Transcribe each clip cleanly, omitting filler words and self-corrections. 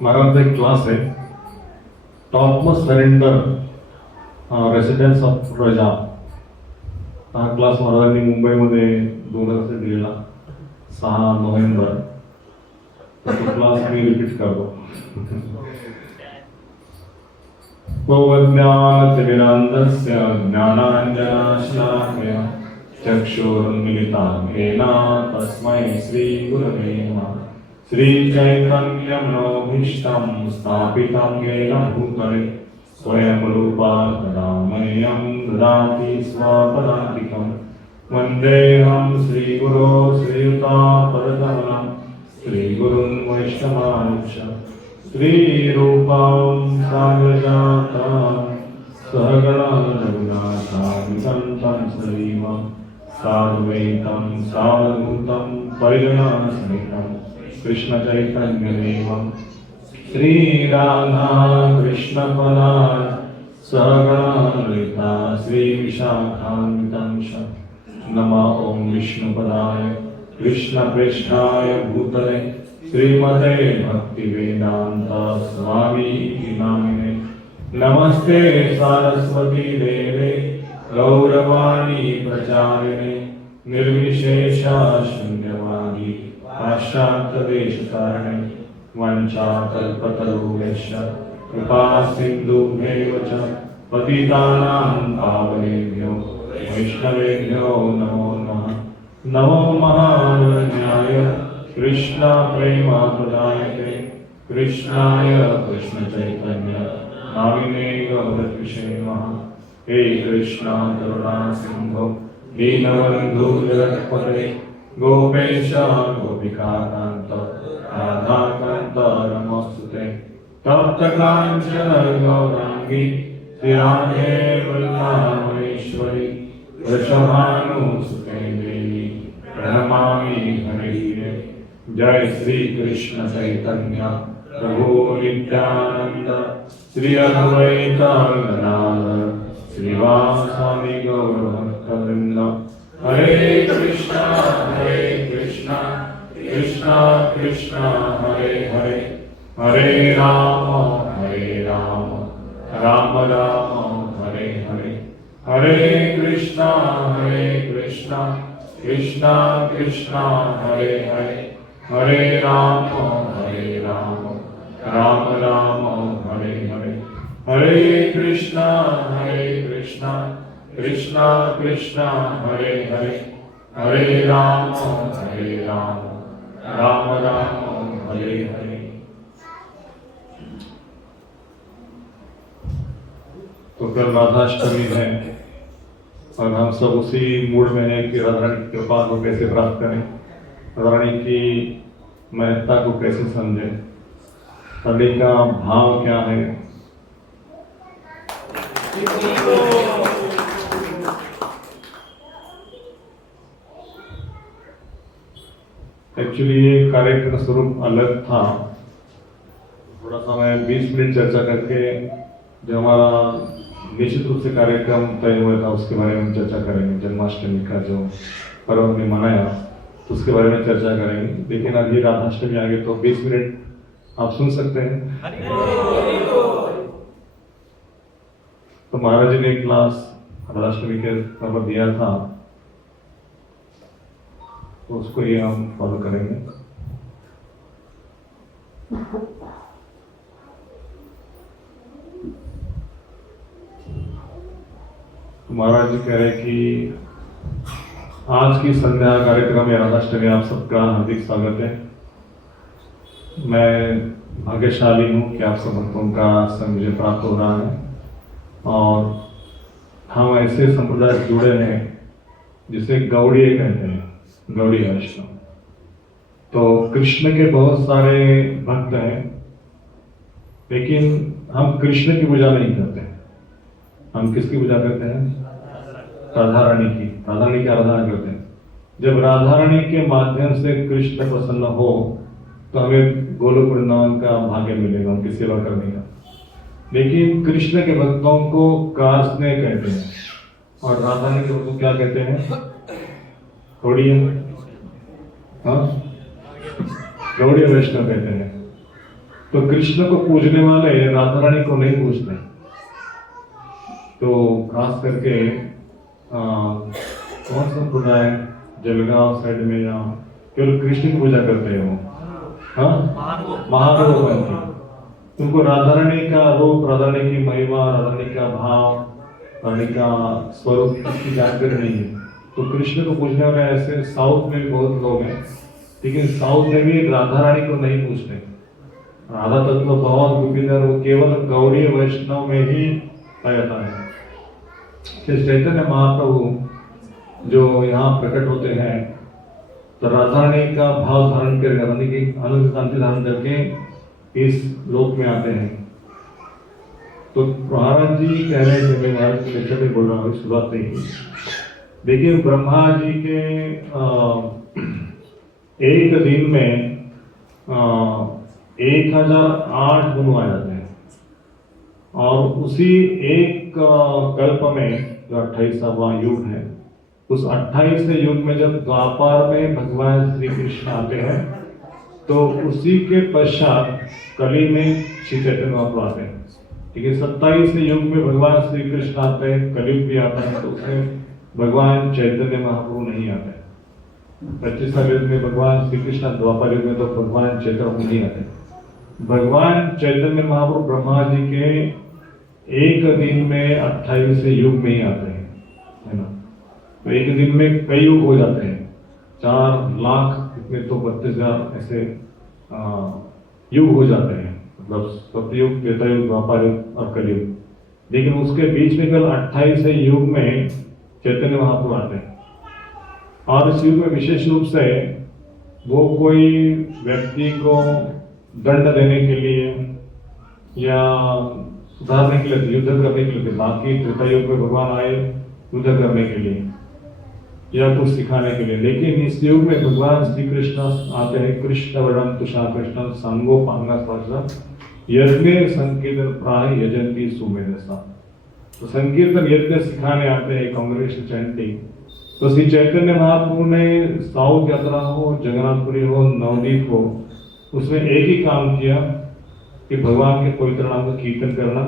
हमारा एक क्लास है top most surrender residence of प्रजा. हा क्लास महाराजांनी मुंबईमध्ये 2000 दिलेला 6 नोव्हेंबर. तो क्लास मी रिपीट करतो. ज्ञानतिमिरान्धस्य ज्ञानाञ्जनशलाकया चक्षुरुन्मिलितं येन तस्मै श्रीगुरवे नमः. श्रीचैतन्यमनोभीष्टं स्थापितं येन भूतले स्वयं रूपा कदामह्यं ददाति स्वपदान्तिकं. वन्देऽहं श्रीगुरो श्रीयुतापदकमलं श्रीगुरुं वैष्णवांश्च. श्रीरूपं साग्रजातं सहगणा रघुनाथान्वितं सजीवं साद्वैतं सावधूतं परिजनसहितं कृष्णचैतन्यदेवं श्रीराधा कृष्णपदाय सहगणा श्रीविशाखान्वितं च. नमः ॐ विष्णुपदाय कृष्णप्रेष्ठाय भूतले श्रीमते भक्तिवेदांत स्वामी नामिने. नमस्ते सारस्वती देवे गौरवाणी प्रचारिणे निर्विशेष शून्यवादी पाश्चात्यदेशतारिणे. वंशाकल्पतरुभ्यश्च कृपा सिन्धुभ्यैव च पतितानां पावनेभ्यो वैष्णवेभ्यो नमो नमः. नमो महावन्याय कृष्ण प्रेम प्रदायते कृष्णाय कृष्ण चैतन्य नामिने गौरविषे नमः. हे कृष्ण करुणा सिंधु दीनबन्धु जगत्पते गोपेश गोपिकाकान्त राधाकान्त नमोस्तुते. तप्त काञ्चन गौरांगी श्रीराधे वल्लभेश्वरी वृषभानुसुते देवी प्रणमामि हरिये. जय श्री कृष्ण चैतन्य प्रभु नित्यानंद श्री अद्वैत गदाधर श्रीवासादि गौरभक्तवृंद. हरे कृष्णा कृष्णा कृष्णा हरे हरे हरे राम राम राम हरे हरे. हरे कृष्णा कृष्णा कृष्णा हरे हरे हरे राम राम राम हरे हरे. हरे कृष्णा कृष्णा हरे हरे हरे राम राम राम हरे हरे. तो कल राधाष्टमी है और हम सब उसी मूड में हैं कि राधारानी की कृपा को कैसे प्राप्त करें, राधारानी की महत्ता को कैसे समझें, राधारानी का भाव क्या है. एक्चुअली ये कार्यक्रम का स्वरूप अलग था. थोड़ा सा मैं 20 मिनट चर्चा करके जो हमारा निश्चित रूप से कार्यक्रम तय हुआ था उसके बारे में चर्चा करेंगे. जन्माष्टमी का जो पर्व हमने मनाया तो उसके बारे में चर्चा करेंगे. लेकिन अभी राधाष्टमी आ गई तो 20 मिनट आप सुन सकते हैं. तो महाराज जी ने क्लास राधाष्टमी के पर दिया था तो उसको ये हम फॉलो करेंगे. महाराज जी कह रहे कि आज की संध्या कार्यक्रम में राधाष्टमी आप सबका हार्दिक स्वागत है. मैं भाग्यशाली हूँ कि आप सब भक्तों का संग मुझे प्राप्त हो रहा है और हम ऐसे संप्रदाय से जुड़े हैं जिसे गौड़ीय कहते हैं, गौड़ी वैष्णव. तो कृष्ण के बहुत सारे भक्त हैं लेकिन हम कृष्ण की पूजा नहीं करते. हम किसकी पूजा करते हैं? राधा रानी की. राधा रानी की आराधना करते हैं. जब राधा रानी के माध्यम से कृष्ण प्रसन्न हो तो हमें गोलोक वृंदावन का भाग्य मिलेगा उनकी सेवा करने का. लेकिन कृष्ण के भक्तों को कार्स्नेह कहते हैं और राधा रानी के भक्तों को क्या कहते हैं? थोड़ी हाँ गौड़ीय वैष्णव कहते हैं। तो कृष्ण को पूजने वाले राधा रानी को नहीं पूजते। तो खास करके कौन संप्रदाय जलगांव साइड में या केवल कृष्ण की पूजा करते हैं वो, हाँ, महारूप पंथी। उनको राधा रानी का रूप, राधा रानी की महिमा, राधा रानी का भाव, रानी का स्वरूप की जानकारी नहीं है। तो कृष्ण को पूजने वाले ऐसे साउथ में भी बहुत लोग हैं, लेकिन साउथ में भी राधा रानी को नहीं पूजते। राधा तत्व भगवान गोपीधर वो केवल गौड़ी वैष्णव में ही पाया जाता है। श्री चैतन्य महाप्रभु जो यहाँ प्रकट होते हैं तो राधा रानी का भाव धारण करके, रानी की अनंत शांति धारण करके इस लोक में आते हैं। तो महाराज जी कह रहे थे, मैं महाराज की लेक्चर में बोल रहा हूँ शुरुआत से ही। देखिए ब्रह्मा जी के एक दिन में 1008 गुण आ जाते हैं, और उसी एक कल्प में जो 28वां युग है, उस 28वें युग में जब द्वापर में भगवान श्री कृष्ण आते हैं तो उसी के पश्चात कली में श्री चैतन्य महाप्रभु आते हैं। ठीक है, 27वें युग में भगवान श्री कृष्ण आते हैं, कलयुग भी आता है, तो उसमें भगवान चैतन्य महाप्रभु नहीं आते। 25वें युग में भगवान श्री कृष्ण, द्वापर युग में तो भगवान चैतन्य नहीं आते। भगवान चैतन्य महाप्रभु ब्रह्मा जी के एक दिन में 28वें युग में ही आते हैं, है ना। तो एक दिन में कई युग हो जाते हैं, 4 लाख इतने तो 32,000 ऐसे युग हो जाते हैं, मतलब सतयुग, त्रेतायुग, द्वापर युग और कलयुग। लेकिन उसके बीच में केवल 28वें युग में चैतन्य महाप्रभु आते हैं। और इस युग में विशेष रूप से वो कोई व्यक्ति को दंड देने के लिए या सुधारने के लिए, युद्ध करने के लिए, बाकी त्रेतायुग में भगवान आए युद्ध करने के लिए या कुछ सिखाने के लिए। लेकिन इस युग में भगवान श्री कृष्ण आते हैं, कृष्ण वर्णम तुषार कृष्ण संगो पांगा यज्ञ संकीर्तन प्राय यजंती सुमेधसा। तो संकीर्तन यज्ञ सिखाने आते हैं, कांग्रेगेशन चैंटिंग। तो श्री चैतन्य महाप्रभु ने साउथ यात्रा हो, जगन्नाथपुरी हो, नवदीप हो, उसमें एक ही काम किया कि भगवान के पवित्र नाम का कीर्तन करना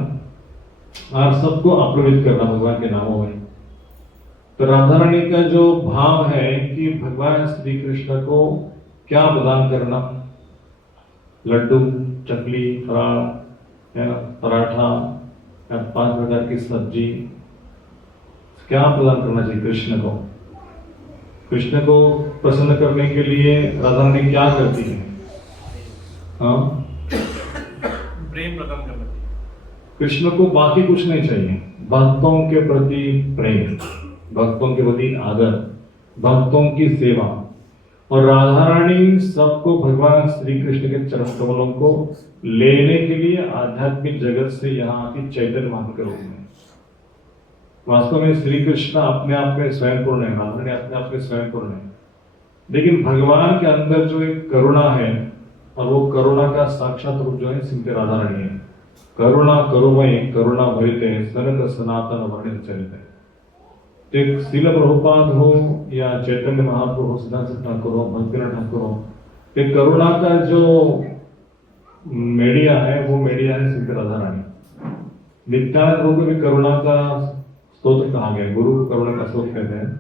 और सबको अपवित्र करना भगवान के नामों में। तो राधा रानी का जो भाव है कि भगवान श्री कृष्ण को क्या प्रदान करना, लड्डू, चकली, फराळ, है ना, पराठा या 5 प्रकार की सब्जी, क्या प्रदान करना चाहिए कृष्ण को। कृष्ण को प्रसन्न करने के लिए राधा रानी क्या करती है? हाँ, प्रेम प्रदान करना चाहिए कृष्ण को। बाकी कुछ नहीं चाहिए, भक्तों के प्रति प्रेम, भक्तों के प्रति आदर, भक्तों की सेवा। और राधा रानी सबको भगवान श्री कृष्ण के चरण कमलों को लेने के लिए आध्यात्मिक जगत से यहाँ आती चैतन्य महाप्रभु के रूप में। वास्तव में श्री कृष्ण अपने आप में स्वयं पूर्ण है, राधा रानी अपने आप में स्वयं पूर्ण है। लेकिन भगवान के अंदर जो एक करुणा है, और वो करुणा का साक्षात रूप जो है श्रीमती राधा रानी है। करुणा करुमय करुणा भरिते सनक सनातन वर्णित चरित। एक श्रील प्रभुपाद हो या चैतन्य महाप्रभु हो, सिद्धार्थ ठाकुर हो, भक्तिनाथ ठाकुर हो, एक करुणा का जो मीडिया है वो मीडिया है श्रीमती राधा रानी। नित्यानंद रूप में करुणा का स्तोत्र कहा गया, गुरु को करुणा का स्तोत्र कहते हैं।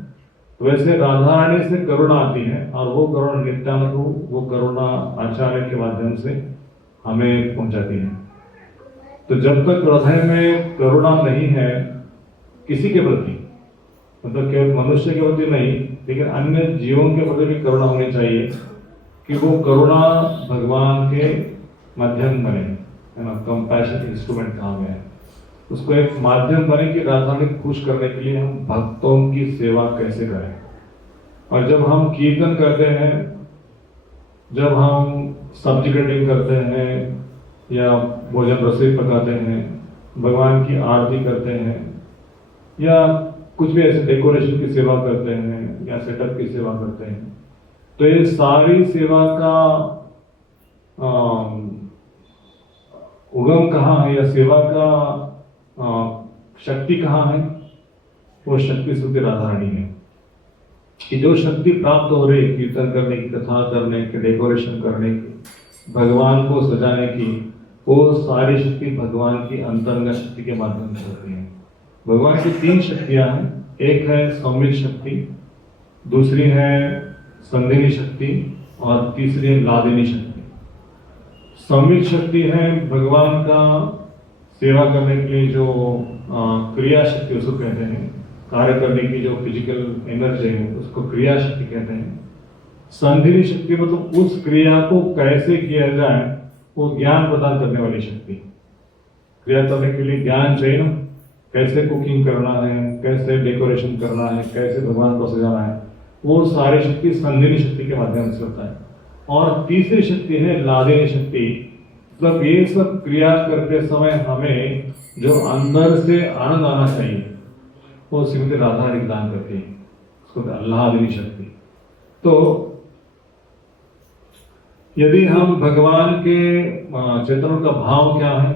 तो वैसे राधा रानी से करुणा आती है, और वो करुणा नित्यानंद को, वो करुणा आचार्य के माध्यम से हमें पहुंचाती है। तो जब तक हृदय में करुणा नहीं है किसी के प्रति, मतलब केवल मनुष्य के प्रति नहीं, लेकिन अन्य जीवों के प्रति भी करुणा होनी चाहिए, कि वो करुणा भगवान के माध्यम बने, है ना। कंपैशन इंस्ट्रूमेंट कहा गया है, उसको एक माध्यम बने कि राधा रानी को खुश करने के लिए हम भक्तों की सेवा कैसे करें। और जब हम कीर्तन करते हैं, जब हम सब्जी कटिंग करते हैं या भोजन रसोई पकाते हैं, भगवान की आरती करते हैं, या कुछ भी ऐसे डेकोरेशन की सेवा करते हैं या सेटअप की सेवा करते हैं, तो ये सारी सेवा का उगम कहाँ है या सेवा का शक्ति कहाँ है? वो शक्ति श्रीमती राधा रानी है। कि जो शक्ति प्राप्त हो रही है कीर्तन करने की, कथा करने की, डेकोरेशन करने की, भगवान को सजाने की, वो सारी शक्ति भगवान की अंतरंग शक्ति के माध्यम से होती है। भगवान की 3 शक्तियां हैं, एक है सौम्य शक्ति, दूसरी है संधिनी शक्ति और तीसरी है लादिनी शक्ति। सौम्य शक्ति है भगवान का सेवा करने के लिए जो क्रिया शक्ति उसको कहते हैं, कार्य करने की जो फिजिकल एनर्जी है उसको क्रिया शक्ति कहते हैं। संधिनी शक्ति मतलब उस क्रिया को कैसे किया जाए वो ज्ञान प्रदान करने वाली शक्ति। क्रिया करने के लिए ज्ञान चाहिए ना, कैसे कुकिंग करना है, कैसे डेकोरेशन करना है, कैसे भगवान को सजाना है, वो सारी शक्ति संधिनी शक्ति के माध्यम से होता है। और तीसरी शक्ति है लादिनी शक्ति, मतलब ये सब क्रिया करते समय हमें जो अंदर से आनंद आना चाहिए वो श्रीमती राधा रानी दान करती है, उसको लादिनी शक्ति। तो यदि हम भगवान के चैतन्य का भाव क्या है,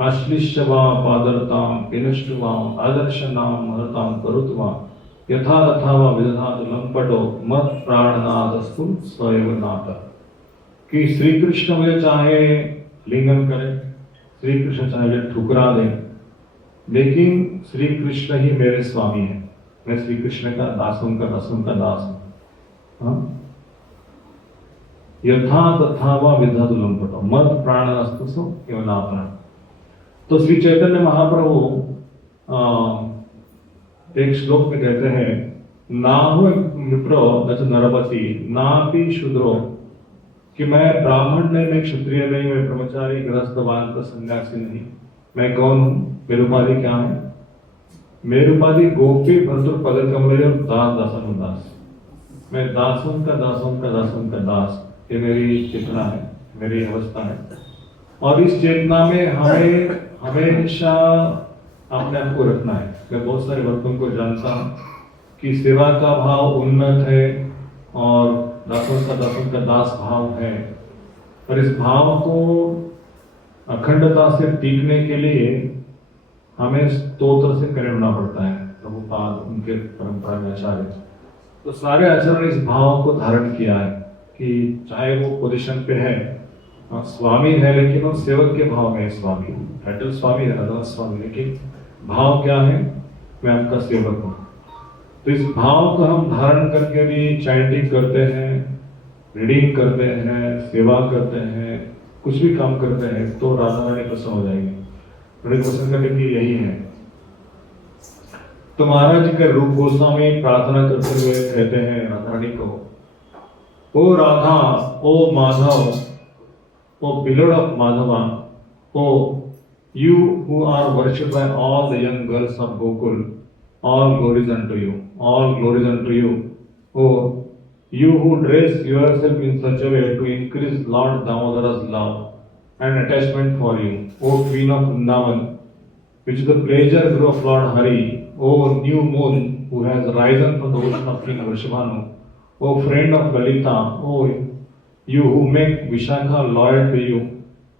आश्लिष्यवा पादरताम किनुष्टवाम आदर्शनाम महताम करुत्वा यथा तथा वा विदधात लंपटो मत प्राणनादस्तु स्वयं नाथ, कि श्री कृष्ण मुझे चाहे लिंगन करे, श्री कृष्ण चाहे मुझे ठुकरा दे, लेकिन श्री कृष्ण ही मेरे स्वामी हैं, मैं श्री कृष्ण का दासों का दास हूं। हाँ? यथा तथा वा विदधात लंपटो मत प्राणनादस्तु स्वयं नाथ। तो श्री चैतन्य महाप्रभु एक श्लोक में कहते हैं, ना हो विप्रो न च नरपति नापि शूद्रो, कि मैं ब्राह्मण नहीं, मैं क्षत्रिय नहीं, मैं ब्रह्मचारी गृहस्थ वानप्रस्थ सन्यासी नहीं, मैं कौन हूं, मेरी उपाधि क्या है? मेरी उपाधि गोपी भर्तृ पद कमल दास दासन दास, मैं दासों का दास, ये मेरी चेतना है, मेरी अवस्था है। और इस चेतना में हमें हमेशा अपने आप को रखना है। मैं बहुत सारे भक्तों को जानता हूं कि सेवा का भाव उन्नत है और दासों का दास भाव है, पर इस भाव को अखंडता से टीकने के लिए हमें स्तोत्र से करना पड़ता है। प्रभुपाद उनके परंपरा में आचार्य, तो सारे आचार्य ने इस भाव को धारण किया है कि चाहे वो पोजीशन पे है, स्वामी है, लेकिन वो सेवक के भाव में है। स्वामी टाइटल स्वामी है, राधा स्वामी, लेकिन भाव क्या है? मैं आपका सेवक हूं। तो इस भाव को हम धारण करके भी चैंटिंग करते हैं, रीडिंग करते हैं, सेवा करते हैं, कुछ भी काम करते हैं, तो राधा रानी प्रसन्न हो जाएगी। रानी प्रसन्न करने की यही है। तो महाराज जी का रूप गोस्वामी प्रार्थना करते हुए कहते हैं राधा रानी को, ओ राधा, ओ Madhav, O beloved of Madhava, O you who are worshipped by all the young girls of Gokul, all glories unto you, all glories unto you. O you who dress yourself in such a way to increase Lord Damodara's love and attachment for you, O Queen of Vrindavan, which is the pleasure grove of Lord Hari, O new moon who has risen from the ocean of King Vrishabhanu, O friend of Lalita, O you who make Vishakha loyal to you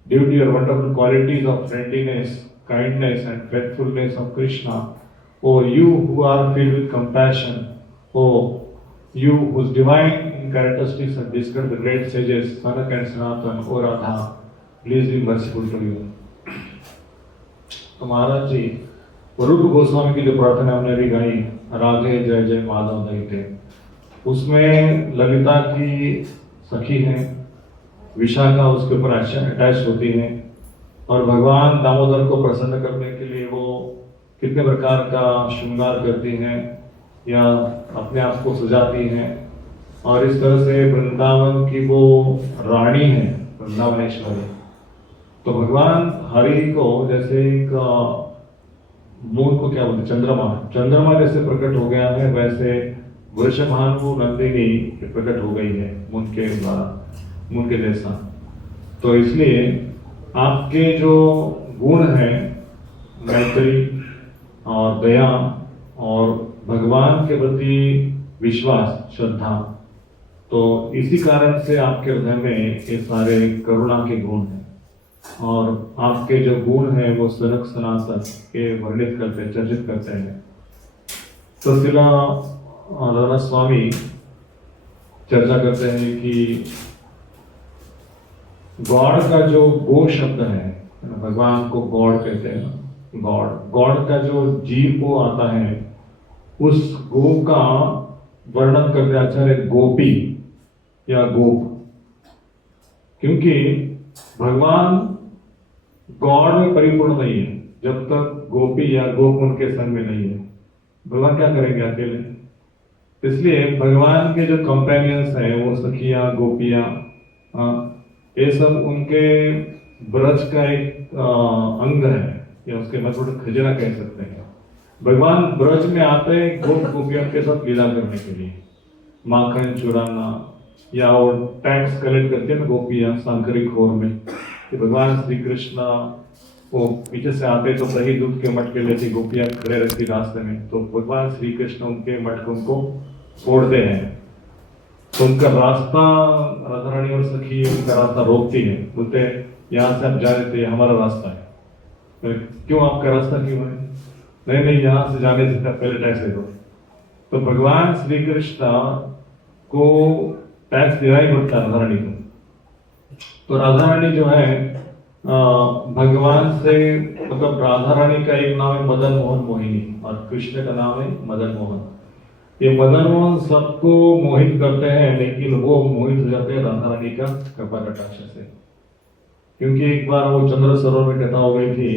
due to your wonderful qualities of friendliness, kindness and faithfulness of Krishna, O you who are filled with compassion, O you whose divine characteristics are described the great sages Sanak and Sanatan, O Radha, please be merciful to you. तो महाराज जी रूप गोस्वामी की जो प्रार्थना हमने भी गाई, राधे जय जय माधव दैते, उसमें ललिता की सखी है, विशाखा उसके ऊपर अटैच होती है, और भगवान दामोदर को प्रसन्न करने के लिए वो कितने प्रकार का श्रृंगार करती हैं या अपने आप को सजाती हैं, और इस तरह से वृंदावन की वो रानी है, वृंदावनेश्वरी। तो भगवान हरि को जैसे एक मून को क्या बोलते, चंद्रमा जैसे प्रकट हो गया है, वैसे वृषभानु नंदिनी प्रकट हो गई है मून के द्वारा, मून के जैसा। तो इसलिए आपके जो गुण हैं, मैत्री और दया और भगवान के प्रति विश्वास, श्रद्धा, तो इसी कारण से आपके हृदय में ये सारे करुणा के गुण हैं, और आपके जो गुण हैं वो सनक सनातन के वर्णित करते, चर्चित करते हैं। तो शिला राधा स्वामी चर्चा करते हैं कि गॉड का जो गो शब्द है, भगवान को गॉड कहते हैं। गॉड गॉड का जो जीव को आता है, उस गो का वर्णन करते आचार्य गोपी या गोप, क्योंकि भगवान गॉड में परिपूर्ण नहीं है जब तक गोपी या गोप उनके संग में नहीं है। भगवान क्या करेंगे अकेले? इसलिए भगवान के जो कंपेनियंस हैं, वो सखियां, गोपियां, ये सब उनके ब्रज का एक अंग है, या उसके मतलब खजाना कह सकते हैं। भगवान ब्रज में आते हैं गोप गोपियों के साथ लीला करने के लिए, माखन चुराना, या वो टैक्स कलेक्ट करते हैं ना गोपियां सांकरी खोर में, कि भगवान श्री कृष्ण वो पीछे से आते तो दही दूध के मटके लेके गोपियां खड़े रहती रास्ते में, तो भगवान श्री कृष्ण उनके मटकों को फोड़ते हैं, तो उनका रास्ता राधा रानी और सखी उनका रास्ता रोकती है, बोलते हैं यहाँ से आप जा रहे थे, हमारा रास्ता है। तो क्यों आपका रास्ता क्यों है? नहीं, यहाँ से जाने से पहले टैक्स दे दो। तो भगवान श्री कृष्ण को टैक्स देना ही पड़ता है राधा रानी को। तो राधा रानी जो है भगवान से, मतलब राधा रानी का एक नाम है मदन मोहन मोहिनी, और कृष्ण का नाम है मदन मोहन। ये मदन मोहन सबको मोहित करते हैं, लेकिन वो मोहित हो जाते हैं राधा रानी का कृपा कटाक्ष से। क्योंकि एक बार वो चंद्र सरोवर में कथा हो गई थी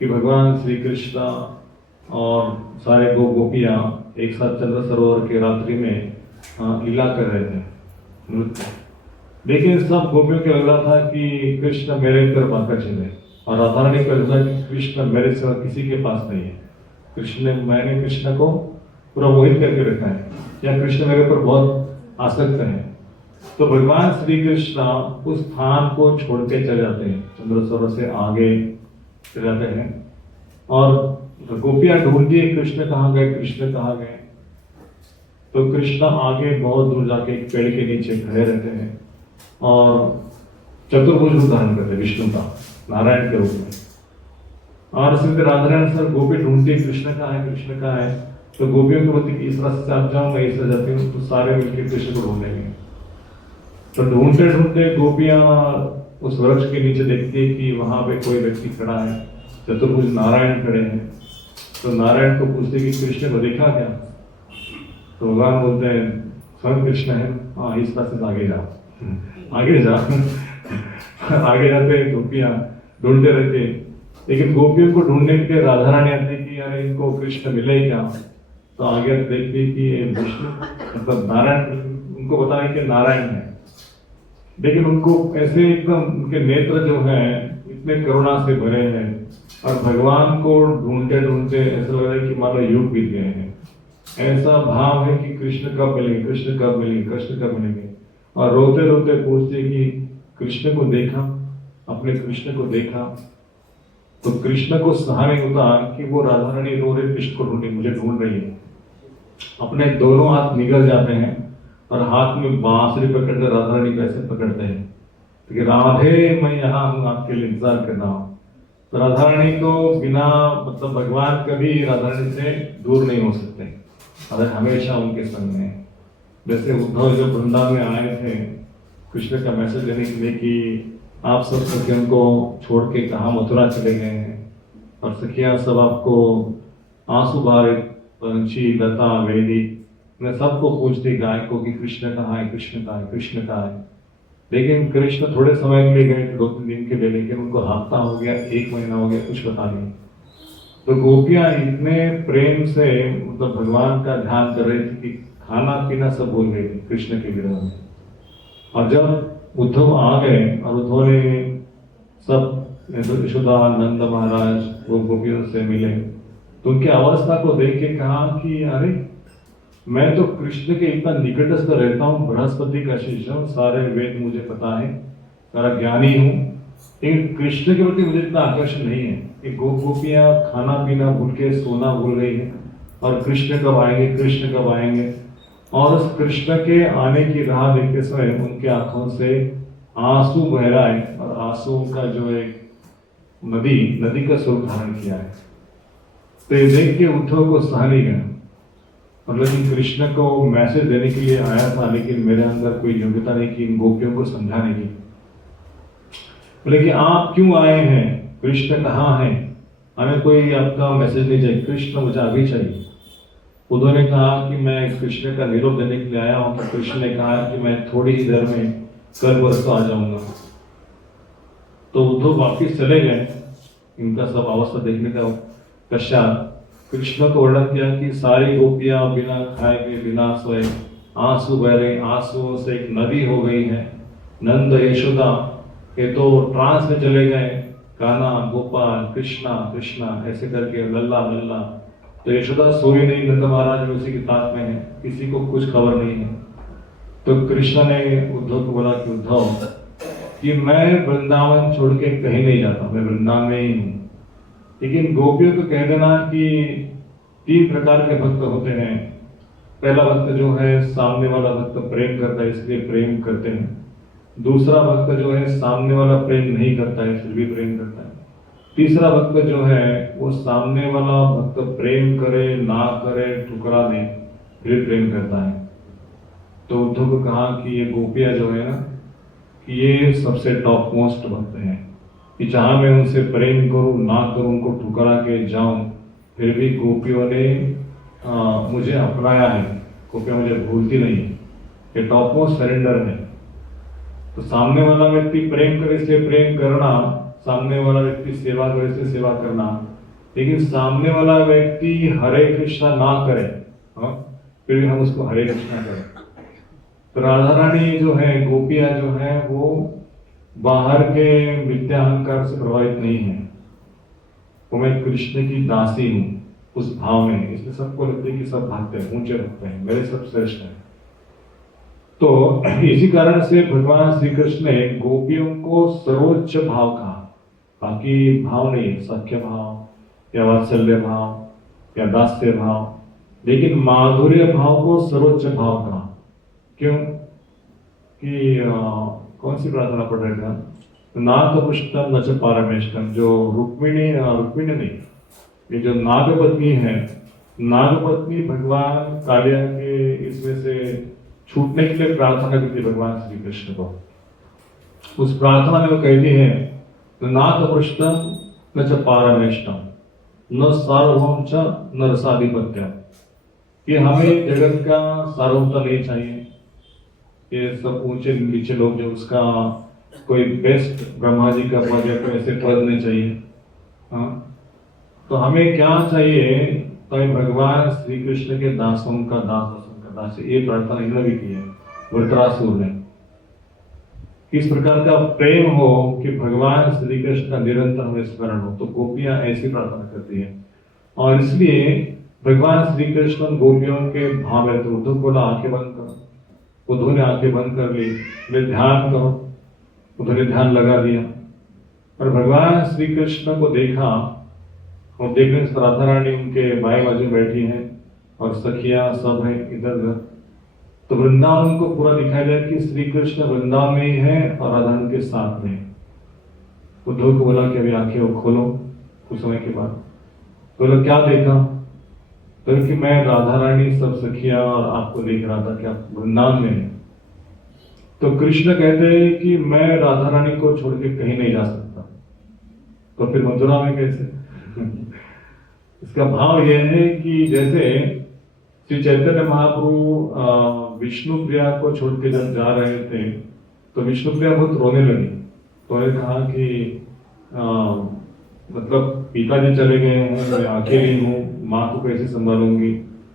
कि भगवान श्री कृष्ण और सारे गोपियां एक साथ चंद्र सरोवर के रात्रि में लीला कर रहे थे, नृत्य। लेकिन सब गोपियों को लग रहा था कि कृष्ण मेरे तरफ आकर चले, और राधा रानी को लग रहा कि कृष्ण मेरे सिवा किसी के पास नहीं है। मैंने कृष्ण को पूरा मोहित करके रखा है, या कृष्ण मेरे ऊपर बहुत आसक्त है। तो भगवान श्री कृष्ण उस स्थान को छोड़ के चले जाते हैं, चंद्र सरोवर से आगे चले जाते हैं, और गोपियां ढूंढती है कृष्ण कहाँ गए, कृष्ण कहाँ गए। तो कृष्ण आगे बहुत दूर जाके एक पेड़ के नीचे खड़े रहते हैं और चतुर्भुज रूप धारण करते हैं विष्णु का, नारायण के रूप में। और इसमें राधा रानी सर गोपी ढूंढती है कृष्ण कहाँ है, कृष्ण कहाँ है। तो गोपियों को बोलती इस रास्ते से आप जाओ, मैं इस रास्ते जाती हूँ, तो सारे मिलकर कृष्ण को ढूंढेंगे। तो ढूंढते ढूंढते गोपियां उस वृक्ष के नीचे देखती है कि वहां पे कोई व्यक्ति खड़ा है, चतुर्भुज नारायण खड़े हैं। तो नारायण को पूछते कि कृष्ण को देखा क्या? तो भगवान बोलते हैं स्वयं कृष्ण है, हाँ इस रास्ते से आगे जाओ, आगे जा। आगे जाते गोपियां ढूंढते रहते, लेकिन गोपियों को ढूंढने के लिए राधा रानी आती कि यार इनको कृष्ण मिले क्या। तो आगे देखते कि विष्णु मतलब नारायण, उनको बताया कि नारायण है, लेकिन उनको ऐसे एकदम उनके नेत्र जो है इतने करुणा से भरे हैं, और भगवान को ढूंढते ढूंढते ऐसा लग रहा है कि मानो युग बीत गए हैं। ऐसा भाव है कि कृष्ण कब मिलेंगे, कृष्ण कब मिलेंगे, कृष्ण कब मिलेंगे। और रोते रोते पूछते कि कृष्ण को देखा, अपने कृष्ण को देखा। तो कृष्ण को सहा नहीं होता कि वो राधा रानी रो रहे कृष्ण को ढूंढे, मुझे ढूंढ रही है। अपने दोनों हाथ निकल जाते हैं और हाथ में बांसुरी पकड़कर राधा रानी को ऐसे पकड़ते हैं कि राधे मैं यहाँ हूँ, आपके लिए इंतजार कर रहा हूँ। तो राधा रानी को बिना मतलब भगवान कभी राधा रानी से दूर नहीं हो सकते, अगर हमेशा उनके संग में। जैसे उद्धव जो वृंदावन में आए थे कृष्ण का मैसेज देने के लिए कि आप सब सखियों को छोड़ के कहाँ मथुरा चले गए हैं, और सखियां सब आपको आंसू बहा, पंछी, लता, वेदी, मैं सबको पूछती गाय को कि कृष्ण कहाँ है, कृष्ण कहाँ है, कृष्ण कहाँ है। लेकिन कृष्ण थोड़े समय के लिए गए, 2-3 दिन के लिए, लेकिन उनको हफ्ता हो गया, 1 महीना हो गया, कुछ पता नहीं। तो गोपियां इतने प्रेम से मतलब भगवान का ध्यान कर रही थी कि खाना पीना सब भूल गई थी कृष्ण के विरोध में। और जब उद्धव आ गए और उद्धव ने सब यशोदा, नंद महाराज वो गोपियों से मिले, तो उनकी अवस्था को देख के कहा कि अरे मैं तो कृष्ण के इतना निकटस्थ रहता हूँ, बृहस्पति का शिष्य हूँ, सारे वेद मुझे पता है, सारा ज्ञानी हूँ, लेकिन कृष्ण के प्रति मुझे इतना आकर्षण नहीं है कि गोपियां खाना पीना भूल के सोना भूल गई है, और कृष्ण कब आएंगे, कृष्ण कब आएंगे। और उस कृष्ण के आने की राह देखते समय उनके आंखों से आंसू बह रहा है, और आंसू का जो एक नदी का स्वरूप धारण किया है। तो ये देख के उद्धव को सहा नहीं गया, मतलब कि कृष्ण को मैसेज देने के लिए आया था, लेकिन मेरे अंदर कोई योग्यता नहीं कि इन गोपियों को समझाने की। बोले कि आप क्यों आए हैं, कृष्ण कहाँ हैं, हमें कोई आपका मैसेज नहीं चाहिए, कृष्ण मुझे अभी चाहिए। उन्होंने कहा कि मैं कृष्ण का निरोध देने के लिए आया हूँ। तो कृष्ण ने कहा कि मैं थोड़ी ही देर में कल परसों आ जाऊंगा। तो उद्धव वापिस चले गए। इनका सब अवस्था देखने का पश्चात कृष्ण को वर्णन किया कि सारी गोपियां बिना खाए के बिना सोए आंसू बह रहे, आंसुओं से एक नदी हो गई है। नंद यशोदा ये तो ट्रांस में चले गए, कान्हा गोपाल कृष्णा कृष्णा ऐसे करके लल्ला लल्ला। तो यशोदा सोई नहीं, नंद महाराज भी उसी की ताक में है, किसी को कुछ खबर नहीं है। तो कृष्ण ने उद्धव को बोला कि उद्धव कि मैं वृंदावन छोड़ के कहीं नहीं जाता, मैं वृंदावन में ही हूँ। लेकिन गोपियों को कह देना कि 3 प्रकार के भक्त होते हैं। पहला भक्त जो है सामने वाला भक्त प्रेम करता है इसलिए प्रेम करते हैं। दूसरा भक्त जो है सामने वाला प्रेम नहीं करता है फिर भी प्रेम करता है। तीसरा भक्त जो है वो सामने वाला भक्त प्रेम करे ना करे ठुकरा दे फिर प्रेम करता है। तो उद्धव को कहा कि ये गोपियां जो है ना कि ये सबसे टॉप मोस्ट भक्त हैं, कि जहां मैं उनसे प्रेम करूं ना करूं उनको ठुकरा के जाऊं फिर भी गोपियों ने मुझे अपनाया है, गोपियां मुझे भूलती नहीं है। ये टॉप मोस्ट सरेंडर है। तो सामने वाला व्यक्ति प्रेम करे इसलिए प्रेम करना, सामने वाला व्यक्ति सेवा करे इसलिए सेवा करना। लेकिन सामने वाला व्यक्ति हरे कृष्णा ना करे फिर भी हम उसको हरे कृष्णा करें। तो राधा रानी जो है, गोपियां जो है वो बाहर के विद्या अहंकार से प्रभावित नहीं है। वो मैं कृष्ण की दासी हूँ उस भाव में, इसलिए सबको लगता है कि सब भक्त हैं, ऊंचे भक्त हैं, मेरे सब श्रेष्ठ हैं। तो इसी कारण से भगवान श्री कृष्ण ने गोपियों को सर्वोच्च भाव कहा, बाकी भाव नहीं, सख्य भाव या वात्सल्य भाव या दास्य भाव, लेकिन माधुर्य भाव को सर्वोच्च भाव कहा। क्यों कि कौन सी प्रार्थना पढ़ रहे थे, नागपुष्टम न च पारमेष्टम, जो रुक्मिणी नहीं, ये जो नागपत्नी है, नागपत्नी भगवान कालिया के इसमें से छूटने के लिए प्रार्थना करती है भगवान श्री कृष्ण को। उस प्रार्थना में वो कहती है नागपुष्टम न च पारमेष्टम न सार्वभौम च न रसाधिपत्यम, कि हमें जगत का सार्वभौमता नहीं चाहिए, ये सब ऊंचे नीचे लोग जो उसका कोई बेस्ट ब्रह्मा जी का पद या कोई ऐसे पद नहीं चाहिए। हाँ, तो हमें क्या चाहिए, तो हमें भगवान श्री कृष्ण के दासों का दास, दास, ये प्रार्थना इन्होंने भी की है वृत्रासुर ने। किस प्रकार का प्रेम हो कि भगवान श्री कृष्ण का निरंतर हमें स्मरण हो, तो गोपियां ऐसी प्रार्थना करती है। और इसलिए भगवान श्री कृष्ण गोपियों के भाव है। तो उद्धव बोला आंखें बंद करो, उद्धव ने आंखें बंद कर ली, वे ध्यान करो, उद्धव ने ध्यान लगा दिया और भगवान श्री कृष्ण को देखा। और देखने से राधा रानी उनके बाएं बाजू बैठी है और सखियां सब है इधर उधर। तो वृंदावन को पूरा दिखाया जाए कि श्री कृष्ण वृंदावन में ही है और राधा के साथ में। उद्धव को बोला कि अभी आंखें खोलो कुछ समय के बाद। तो बोला क्या देखा, तो कि मैं राधा रानी सब सखिया और आपको देख रहा था कि आप वृंदावन में हैं। तो कृष्ण कहते हैं कि मैं राधा रानी को छोड़ के कहीं नहीं जा सकता, तो फिर मथुरा में कैसे? इसका भाव यह है कि जैसे श्री चैतन्य महाप्रभु विष्णु प्रिया को छोड़ के जब जा रहे थे तो विष्णु प्रिया बहुत रोने लगी। तो उन्होंने कहा कि मतलब पिताजी चले गए हैं, मैं अकेली हूँ, माँ को कैसे संभालूंगी,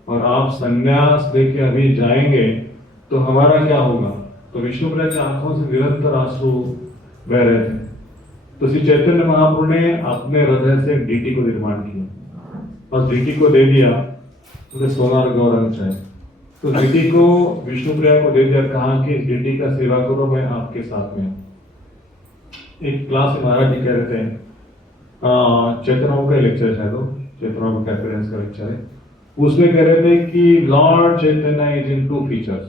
और आप संन्यास लेके अभी जाएंगे तो हमारा क्या होगा। तो विष्णु प्रिया की आंखों से निरंतर आंसू बह रहे थे। तो श्री चैतन्य महाप्रभु ने अपने हृदय से डीटी को निर्माण किया और डीटी को दे दिया, उसे सोना गौरंग चाहिए। तो डीटी को विष्णु प्रिया को दे दिया, कहा कि डीटी का सेवा करो, मैं आपके साथ में। एक क्लास में महाराज जी कह रहे थे, चैतन्य का लेक्चर है, तो चैतन्य का अपियरेंस का लेक्चर है, उसमें कह रहे थे कि Lord Chaitanya is in 2 features.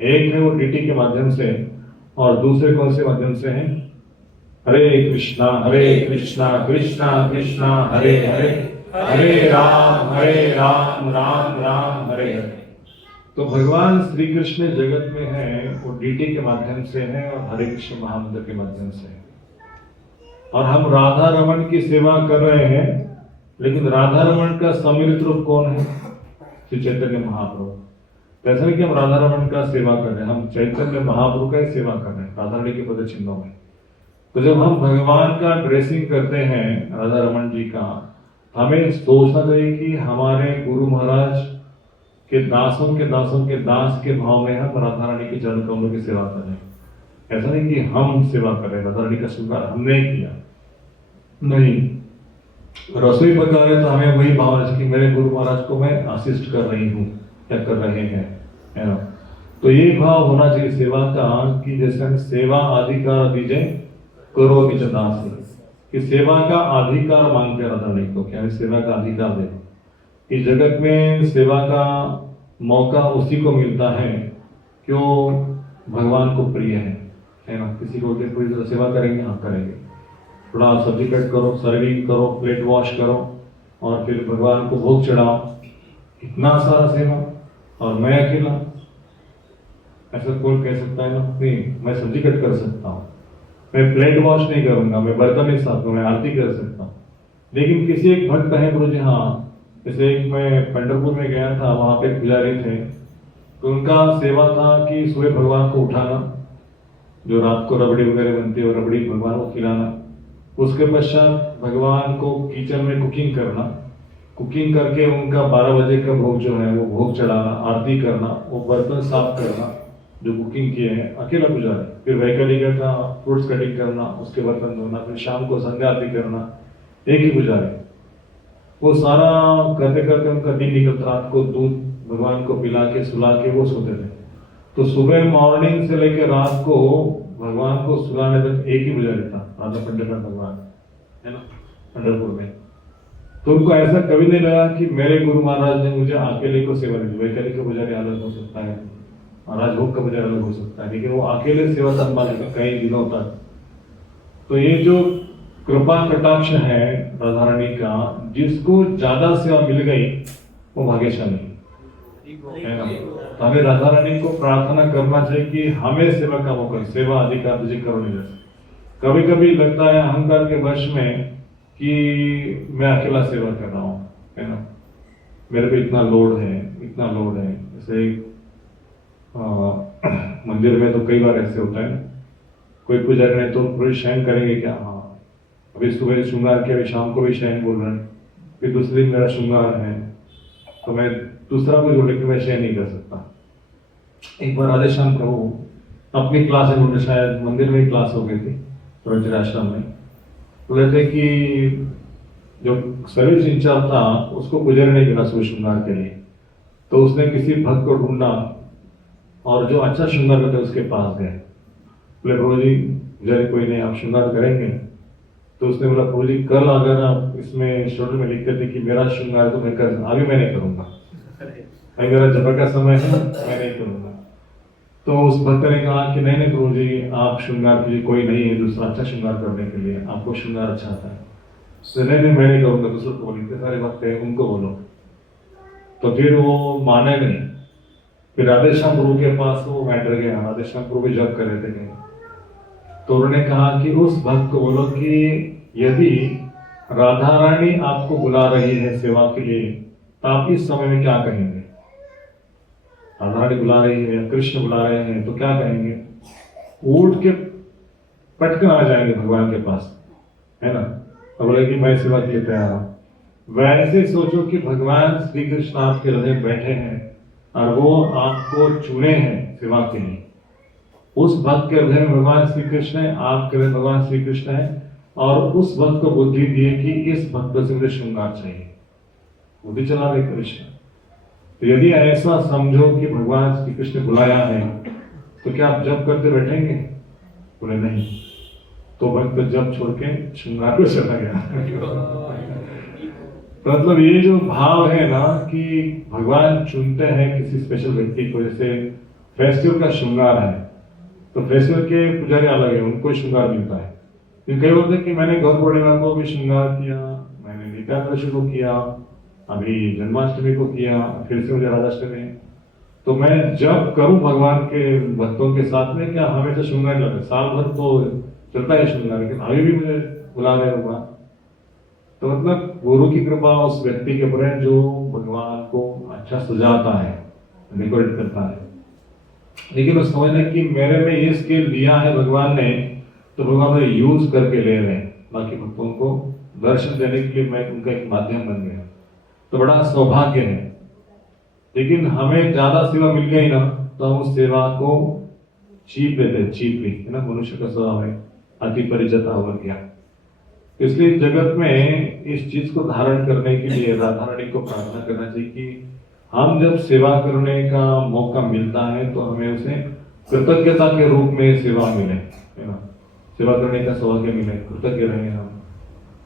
एक है वो डीटी के माध्यम से और दूसरे कौन से माध्यम से है, हरे कृष्णा कृष्णा कृष्णा हरे हरे, हरे राम राम राम हरे तो भगवान श्री कृष्ण जगत में है वो डीटी के माध्यम से है और हरे कृष्ण महामंत्र के माध्यम से है। और हम राधा रमन की सेवा कर रहे हैं, लेकिन राधा रमन का सम्मिलित रूप कौन है? श्री चैतन्य महाप्रभु। ऐसा नहीं कि हम राधा रमन का सेवा कर रहे हैं, हम चैतन्य महाप्रभु का ही सेवा कर रहे हैं राधा रानी के पद चिन्हों में। तो जब हम भगवान का ड्रेसिंग करते हैं राधा रमन जी का, हमें सोचना चाहिए कि हमारे गुरु महाराज के दासों के दास के भाव में हम राधा रानी के चरण कमलों की सेवा कर रहे हैं। ऐसा नहीं कि हम सेवा कर रहे हैं, राधा रानी का स्वीकार हमने किया नहीं। रसोई पका रहे तो हमें वही भाव है कि मेरे गुरु महाराज को मैं असिस्ट कर रही हूँ या कर रहे हैं, है ना। तो ये भाव होना चाहिए सेवा का कि जैसे हम सेवा अधिकार दीजिए करो निज दास, कि सेवा का अधिकार मांगते हैं राधा रानी को, क्या हमें सेवा का अधिकार दे। इस जगत में सेवा का मौका उसी को मिलता है जो भगवान को प्रिय है ना। किसी को पूरी तरह सेवा करेंगे, हाँ करेंगे, थोड़ा सब्जी कट करो, सर्विंग करो, प्लेट वॉश करो और फिर भगवान को भोग चढ़ाओ, इतना सारा सेवा और मैं अकेला, ऐसा कौन कह सकता है ना? नहीं, मैं सब्जी कट कर सकता हूँ, मैं प्लेट वॉश नहीं करूंगा, मैं बर्तन नहीं साफ करूंगा, मैं आरती कर सकता हूँ। लेकिन किसी एक भक्त है गुरु जी, हाँ जैसे एक मैं पंढरपुर में गया था, वहां पे पुजारी थे, तो उनका सेवा था कि सुबह भगवान को उठाना, जो रात को रबड़ी वगैरह बनती है वो रबड़ी भगवान को खिलाना, उसके पश्चात भगवान को किचन में कुकिंग करना, कुकिंग करके उनका 12 बजे का भोग जो है वो भोग चढ़ाना, आरती करना, वो बर्तन साफ करना जो कुकिंग किए हैं, अकेला पुजारी। फिर वैकल्पिक का फ्रूट्स कटिंग करना, उसके बर्तन धोना, फिर शाम को संध्या आरती करना, एक ही पुजारी। वो सारा करते करते उनका दिन निकलता, रात को दूध भगवान को पिला के सुला के वो सोते थे। तो सुबह मॉर्निंग से लेकर रात को भगवान को सुलाने तक एक ही पुजारी था, राधा पंडित भगवान, है ना, पंढरपुर में। तो उनको ऐसा कभी नहीं लगा कि मेरे गुरु महाराज ने मुझे अकेले को सेवा दी। वैकल्पिक का पुजारी अलग हो सकता है, राजभोग का पुजारी अलग हो सकता है, लेकिन वो अकेले सेवा संभालेगा कई दिनों तक। तो ये जो कृपा कटाक्ष है राधा रानी का, जिसको ज्यादा सेवा मिल गई वो भाग्यशाली है ना। तो हमें राधा रानी को प्रार्थना करना चाहिए कि हमें सेवा का मौका, सेवा अधिकार तुझे करो नहीं जैसे। कभी कभी लगता है अहंकार के वश में कि मैं अकेला सेवा कर रहा हूँ, है ना, मेरे पे इतना लोड है, इतना लोड है। जैसे मंदिर में तो कई बार ऐसे होता है, कोई पूजा करें तो पूरी शयन करेंगे क्या, हाँ अभी सुबह श्रृंगार किया, अभी शाम को भी शयन बोल रहे हैं, फिर दूसरे दिन मेरा श्रृंगार है, तो मैं दूसरा कोई बोले कि मैं शयन नहीं कर सकता। एक बार राधेश्याम प्रभु अपनी क्लास में बोलते, शायद मंदिर में ही क्लास हो गई थी ब्रह्मचर्य आश्रम में, बोले थे कि जो सर्विस इंचार्ज था उसको गुजर नहीं मिला सुबह श्रृंगार के लिए, तो उसने किसी भक्त को ढूंढा और जो अच्छा श्रृंगार करते उसके पास गए। बोले प्रभु जी गुजर कोई नहीं, आप श्रृंगार करेंगे? तो उसने बोला प्रभु जी कल अगर आप इसमें शेड्यूल में लिखते थे कि मेरा श्रृंगार तो मैं कर, अभी मैं नहीं करूंगा, अभी मेरा जप का समय है, मैं नहीं करूंगा। तो उस भक्त ने कहा कि नहीं नहीं प्रभु जी आप श्रृंगार कीजिए, कोई नहीं है दूसरा अच्छा श्रृंगार करने के लिए, आपको श्रृंगार अच्छा आता है। तो नहीं नहीं मैं नहीं करूंगा, दूसरे को बोलो, इतने सारे भक्त हैं उनको बोलो। तो फिर वो माने नहीं। फिर राधेश्याम प्रभु के पास वो मैटर गया, राधेश्याम प्रभु भी जप कर रहे थे कहीं, तो उन्होंने कहा कि उस भक्त को बोलो कि यदि राधा रानी आपको बुला रही है सेवा के लिए तो आप इस समय में क्या कहेंगे? राधा रानी बुला रही है, कृष्ण बुला रहे हैं, तो क्या कहेंगे? उठ के पटकन आ जाएंगे भगवान के पास, है ना, तो बोले कि मैं सेवा के लिए तैयार हूं। वैसे सोचो कि भगवान श्री कृष्ण आपके हृदय में बैठे हैं और वो आपको चुने हैं सेवा के लिए। उस भक्त के हृदय में भगवान श्री कृष्ण है, आपके हृदय भगवान श्री कृष्ण है, और उस भक्त को बुद्धि दी है कि इस भक्त से मुझे श्रृंगार चाहिए, बुद्धि चला रहे कृष्ण। तो यदि ऐसा समझो कि भगवान श्री कृष्ण बुलाया है तो क्या आप जप करते बैठेंगे? बोले नहीं। तो भक्त जप छोड़ के श्रृंगार को चला गया। मतलब ये जो भाव है ना कि भगवान चुनते हैं किसी स्पेशल व्यक्ति को, जैसे फेस्टिवल का श्रृंगार है तो फेस्टिवल के पुजारी अलग है, उनको श्रृंगार मिलता है। कई बोलते हैं कि मैंने गौर पूर्णिमा को भी श्रृंगार किया, मैंने एकादशी को किया, अभी जन्माष्टमी को किया, फिर से मुझे राधाष्टमी। तो मैं जब करूं भगवान के भक्तों के साथ में, क्या हमेशा श्रृंगार लगे, साल भर तो चलता है श्रृंगार, लेकिन अभी भी मुझे बुला रहे हो भगवान। तो मतलब गुरु की कृपा उस व्यक्ति के ऊपर है जो भगवान को अच्छा सजाता है, डेकोरेट करता है। लेकिन उस समझना कि मेरे में ये स्किल दिया है भगवान ने, तो भगवान मुझे यूज करके ले रहे हैं, बाकी भक्तों को दर्शन देने के लिए मैं उनका एक माध्यम बन गया, तो बड़ा सौभाग्य है। लेकिन हमें ज्यादा सेवा मिल गई ना, तो हम उस सेवा को चीप लेते हैं, चीपली, है ना, मनुष्य का स्वभाव है, अति परिचता हो गया। इसलिए जगत में इस चीज को धारण करने के लिए राधा रानी को प्रार्थना करना चाहिए कि हम जब सेवा करने का मौका मिलता है तो हमें उसे कृतज्ञता के रूप में सेवा मिले, है ना, सेवा करने का सौभाग्य मिले, कृतज्ञ रहे हम,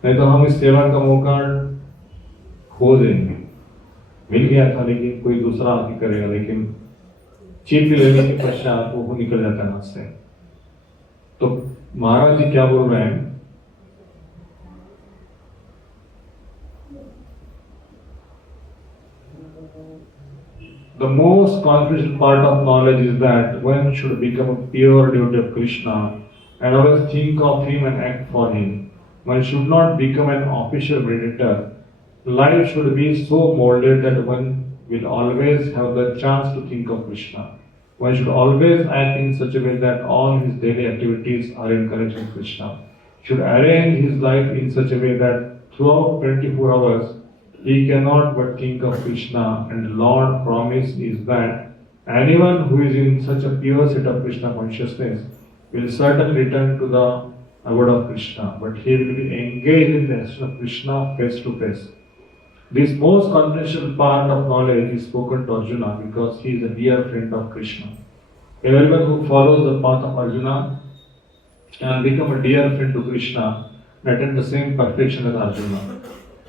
नहीं तो हम इस सेवा का मौका खो देंगे। मिल गया था लेकिन कोई दूसरा आके करेगा, लेकिन चीप लेने के पश्चात वो निकल जाता है हाथ से। तो महाराज जी क्या बोल रहे हैं, the most confidential part of knowledge is that one should become a pure devotee of Krishna and always think of him and act for him. One should not become an official meditator. Life should be so molded that one will always have the chance to think of Krishna. One should always act in such a way that all his daily activities are in connection with Krishna. Should arrange his life in such a way that throughout 24 hours he cannot but think of Krishna, and the Lord promise is that anyone who is in such a pure state of Krishna consciousness will certainly return to the abode of Krishna, but he will be engaged in the action of Krishna face to face. This most confidential part of knowledge is spoken to Arjuna because he is a dear friend of Krishna. Everyone who follows the path of Arjuna can become a dear friend to Krishna and attain the same perfection as Arjuna.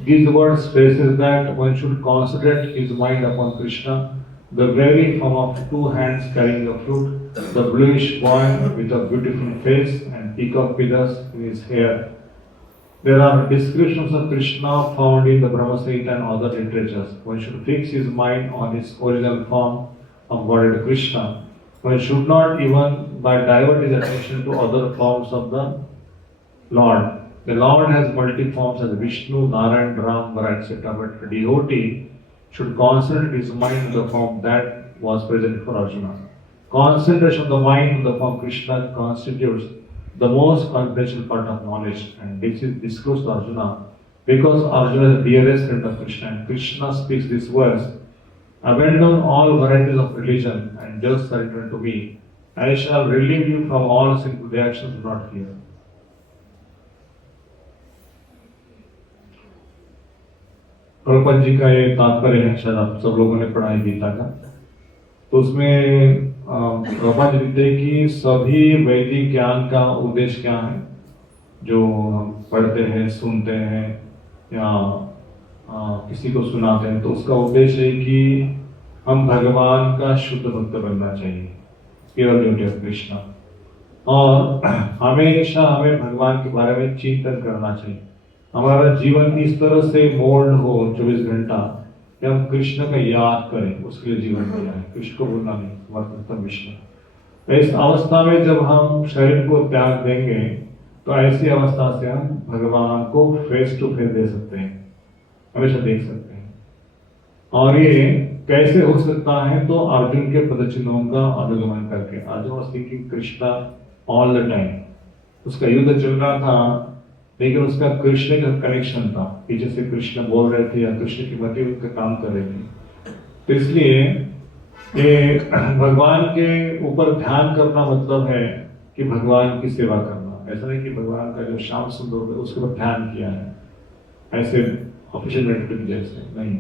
These words stresses that one should concentrate his mind upon Krishna, the very form of two hands carrying a flute, the bluish boy with a beautiful face and peacock feathers in his hair. There are descriptions of Krishna found in the Brahma Samhita and other literatures. One should fix his mind on his original form of Godhead Krishna. One should not even by divert his attention to other forms of the Lord. The Lord has multiple forms as Vishnu, Narayan, Ram, Vara, etc. But a devotee should concentrate his mind on the form that was present for Arjuna. Concentration of the mind on the form Krishna constitutes the most confidential part of knowledge, and this is disclosed to Arjuna because Arjuna is the dearest friend of Krishna, and Krishna speaks these words: abandon all varieties of religion and just surrender to me. I shall relieve you from all sinful reactions, do not fear. Prabhupada ji का ये तात्पर्य है, शायद आप सब लोगों ने पढ़ा है गीता का, तो उसमें प्रभुपाद जी लिखते हैं कि सभी वैदिक ज्ञान का उद्देश्य क्या है, जो हम पढ़ते हैं, सुनते हैं या किसी को सुनाते हैं, तो उसका उद्देश्य है कि हम भगवान का शुद्ध भक्त बनना चाहिए, प्योर डिवोटी ऑफ कृष्णा, और हमेशा हमें भगवान के बारे में चिंतन करना चाहिए। हमारा जीवन इस तरह से मोल्ड हो 24 घंटा कि हम कृष्ण का याद करें, उसके लिए जीवन दिया है, कृष्ण को भूलना नहीं, वर्तमान विष्णु। इस अवस्था में जब हम शरीर को त्याग देंगे तो ऐसी अवस्था से हम भगवान को फेस टू फेस दे सकते हैं, हमेशा देख सकते हैं। और ये कैसे हो सकता है, तो अर्जुन के पदचिन्हों का अनुगमन करके। Arjun was thinking Krishna all the time, उसका युद्ध चल रहा था लेकिन उसका कृष्ण का कनेक्शन था, पीछे से कृष्ण बोल रहे थे या कृष्ण की मति उनका काम कर रहे थे। तो इसलिए ये भगवान के ऊपर ध्यान करना मतलब है कि भगवान की सेवा करना। ऐसा नहीं कि भगवान का जो श्याम सुंदर है उसके ऊपर ध्यान किया है ऐसे ऑफिशियल मेडिटेशन जैसे, नहीं,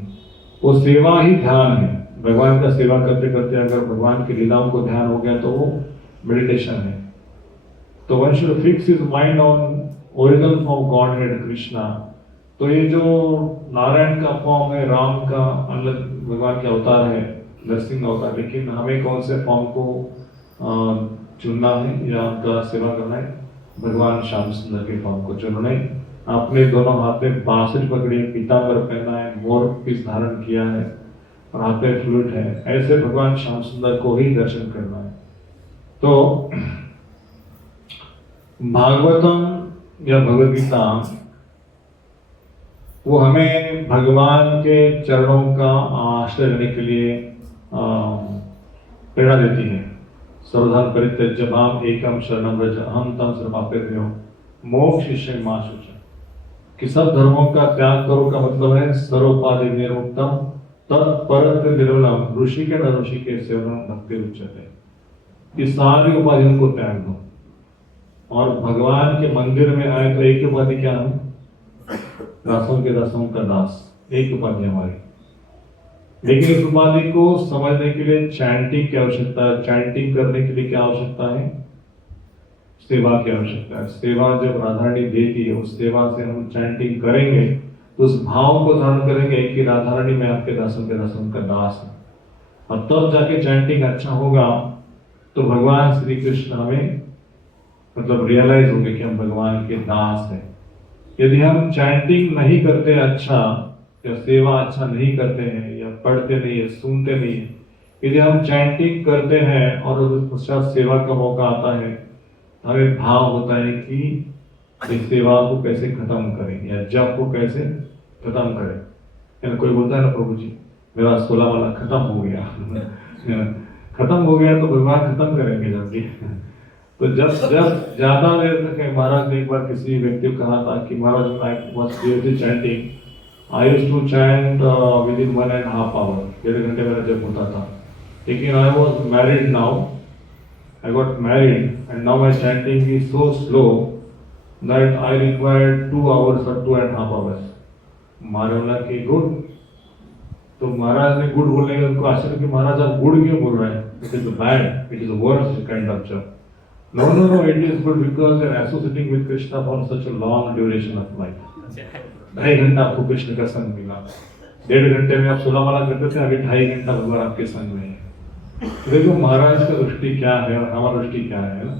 वो सेवा ही ध्यान है। भगवान का सेवा करते करते अगर भगवान की लीलाओं को ध्यान हो गया तो वो मेडिटेशन है। तो one should fix his mind on original form God head Krishna. तो ये जो नारायण का फॉर्म है, राम का अलग भगवान के अवतार है, नरसिंह अवतार, लेकिन हमें कौन से फॉर्म को चुनना है या उनका सेवा करना है? भगवान श्याम सुंदर के फॉर्म को चुनना है। आपने दोनों हाथ में बांसुरी पकड़ी है, पीतांबर पहना है, मोर पीस धारण किया है, और हाथ में फ्लूट है, ऐसे भगवान श्याम सुंदर को ही दर्शन करना है। तो भागवतम या भगवद गीता वो हमें भगवान के चरणों का आश्रय लेने के लिए प्रेरणा देती है। सर्वधर्म परित्यज्य माम एकम शरणं व्रज अहं तं सर्वपापेभ्यो मोक्षयिष्यामि मा शुचः। कि सब धर्मों का त्याग करो का मतलब है सर्वोपाधि निर्मुक्तम तत्परत निर्मलम ऋषि के न ऋषि के सेवनम भक्ति उच्यते। कि सारी उपाधियों को त्याग दो और भगवान के मंदिर में आए तो एक उपाधि क्या है? दासों के दासों का दास, एक उपाधि हमारी। लेकिन इस उपाधि को समझने के लिए चैंटिंग की आवश्यकता है। चैंटिंग करने के लिए क्या आवश्यकता है? सेवा की आवश्यकता है। सेवा जब राधा रानी देती है, उस सेवा से हम चैंटिंग करेंगे तो उस भाव को धारण करेंगे कि राधा रानी में आपके दासों के दासों का दास है, और तब जाके चैंटिंग अच्छा होगा तो भगवान श्री कृष्ण हमें मतलब रियलाइज होंगे कि हम भगवान के दास हैं। यदि हम चैंटिंग नहीं करते अच्छा, या सेवा अच्छा नहीं करते हैं, या पढ़ते नहीं है, सुनते नहीं है, यदि हम चैंटिंग करते हैं और उसके साथ सेवा का मौका आता है, हमें भाव होता है कि इस सेवा को कैसे खत्म करें या जप को कैसे खत्म करें। कोई बोलता है ना, प्रभु जी मेरा 16 वाला खत्म हो गया खत्म हो गया तो भगवान खत्म करेंगे जल्दी तो जब ज्यादा देर तक महाराज ने एक बार किसी व्यक्ति को कहा था कि महाराज I was doing chanting, I used to chant within 1.5 hour, 1.5 घंटे मेरा जब होता था। लेकिन I was married now, I got married and now my chanting is so slow that I require 2 hours or 2.5 hours. मारोला की good, तो महाराज ने good बोलने का उनको आश्चर्य कि महाराज आप गुड क्यों बोल रहे हैं? It is bad, it is a worse kind of job. No, it is good because you are associating with Krishna for such a long duration of life. 2.5 घंटा आपको कृष्ण का संग मिला, 1.5 घंटे में आप 16 माला करते थे, अभी 2.5 घंटा भगवान आपके संग में है। देखो महाराज का दृष्टि क्या है और हमारा दृष्टि क्या है ना।